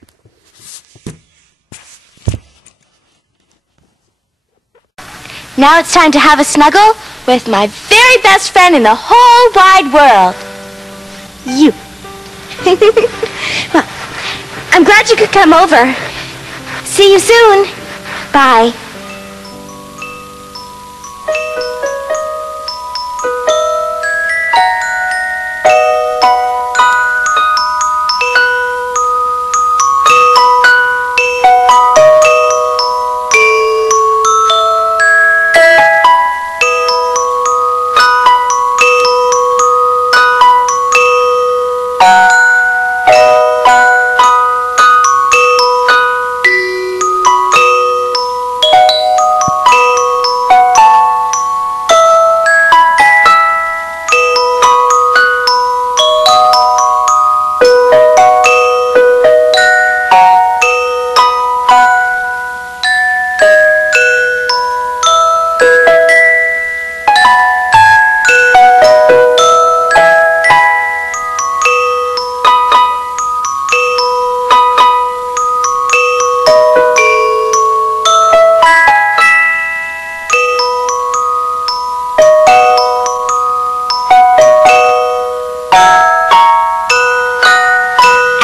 Now it's time to have a snuggle with my very best friend in the whole wide world. You. Well, I'm glad you could come over. See you soon. Bye.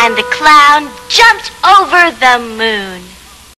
And the clown jumped over the moon.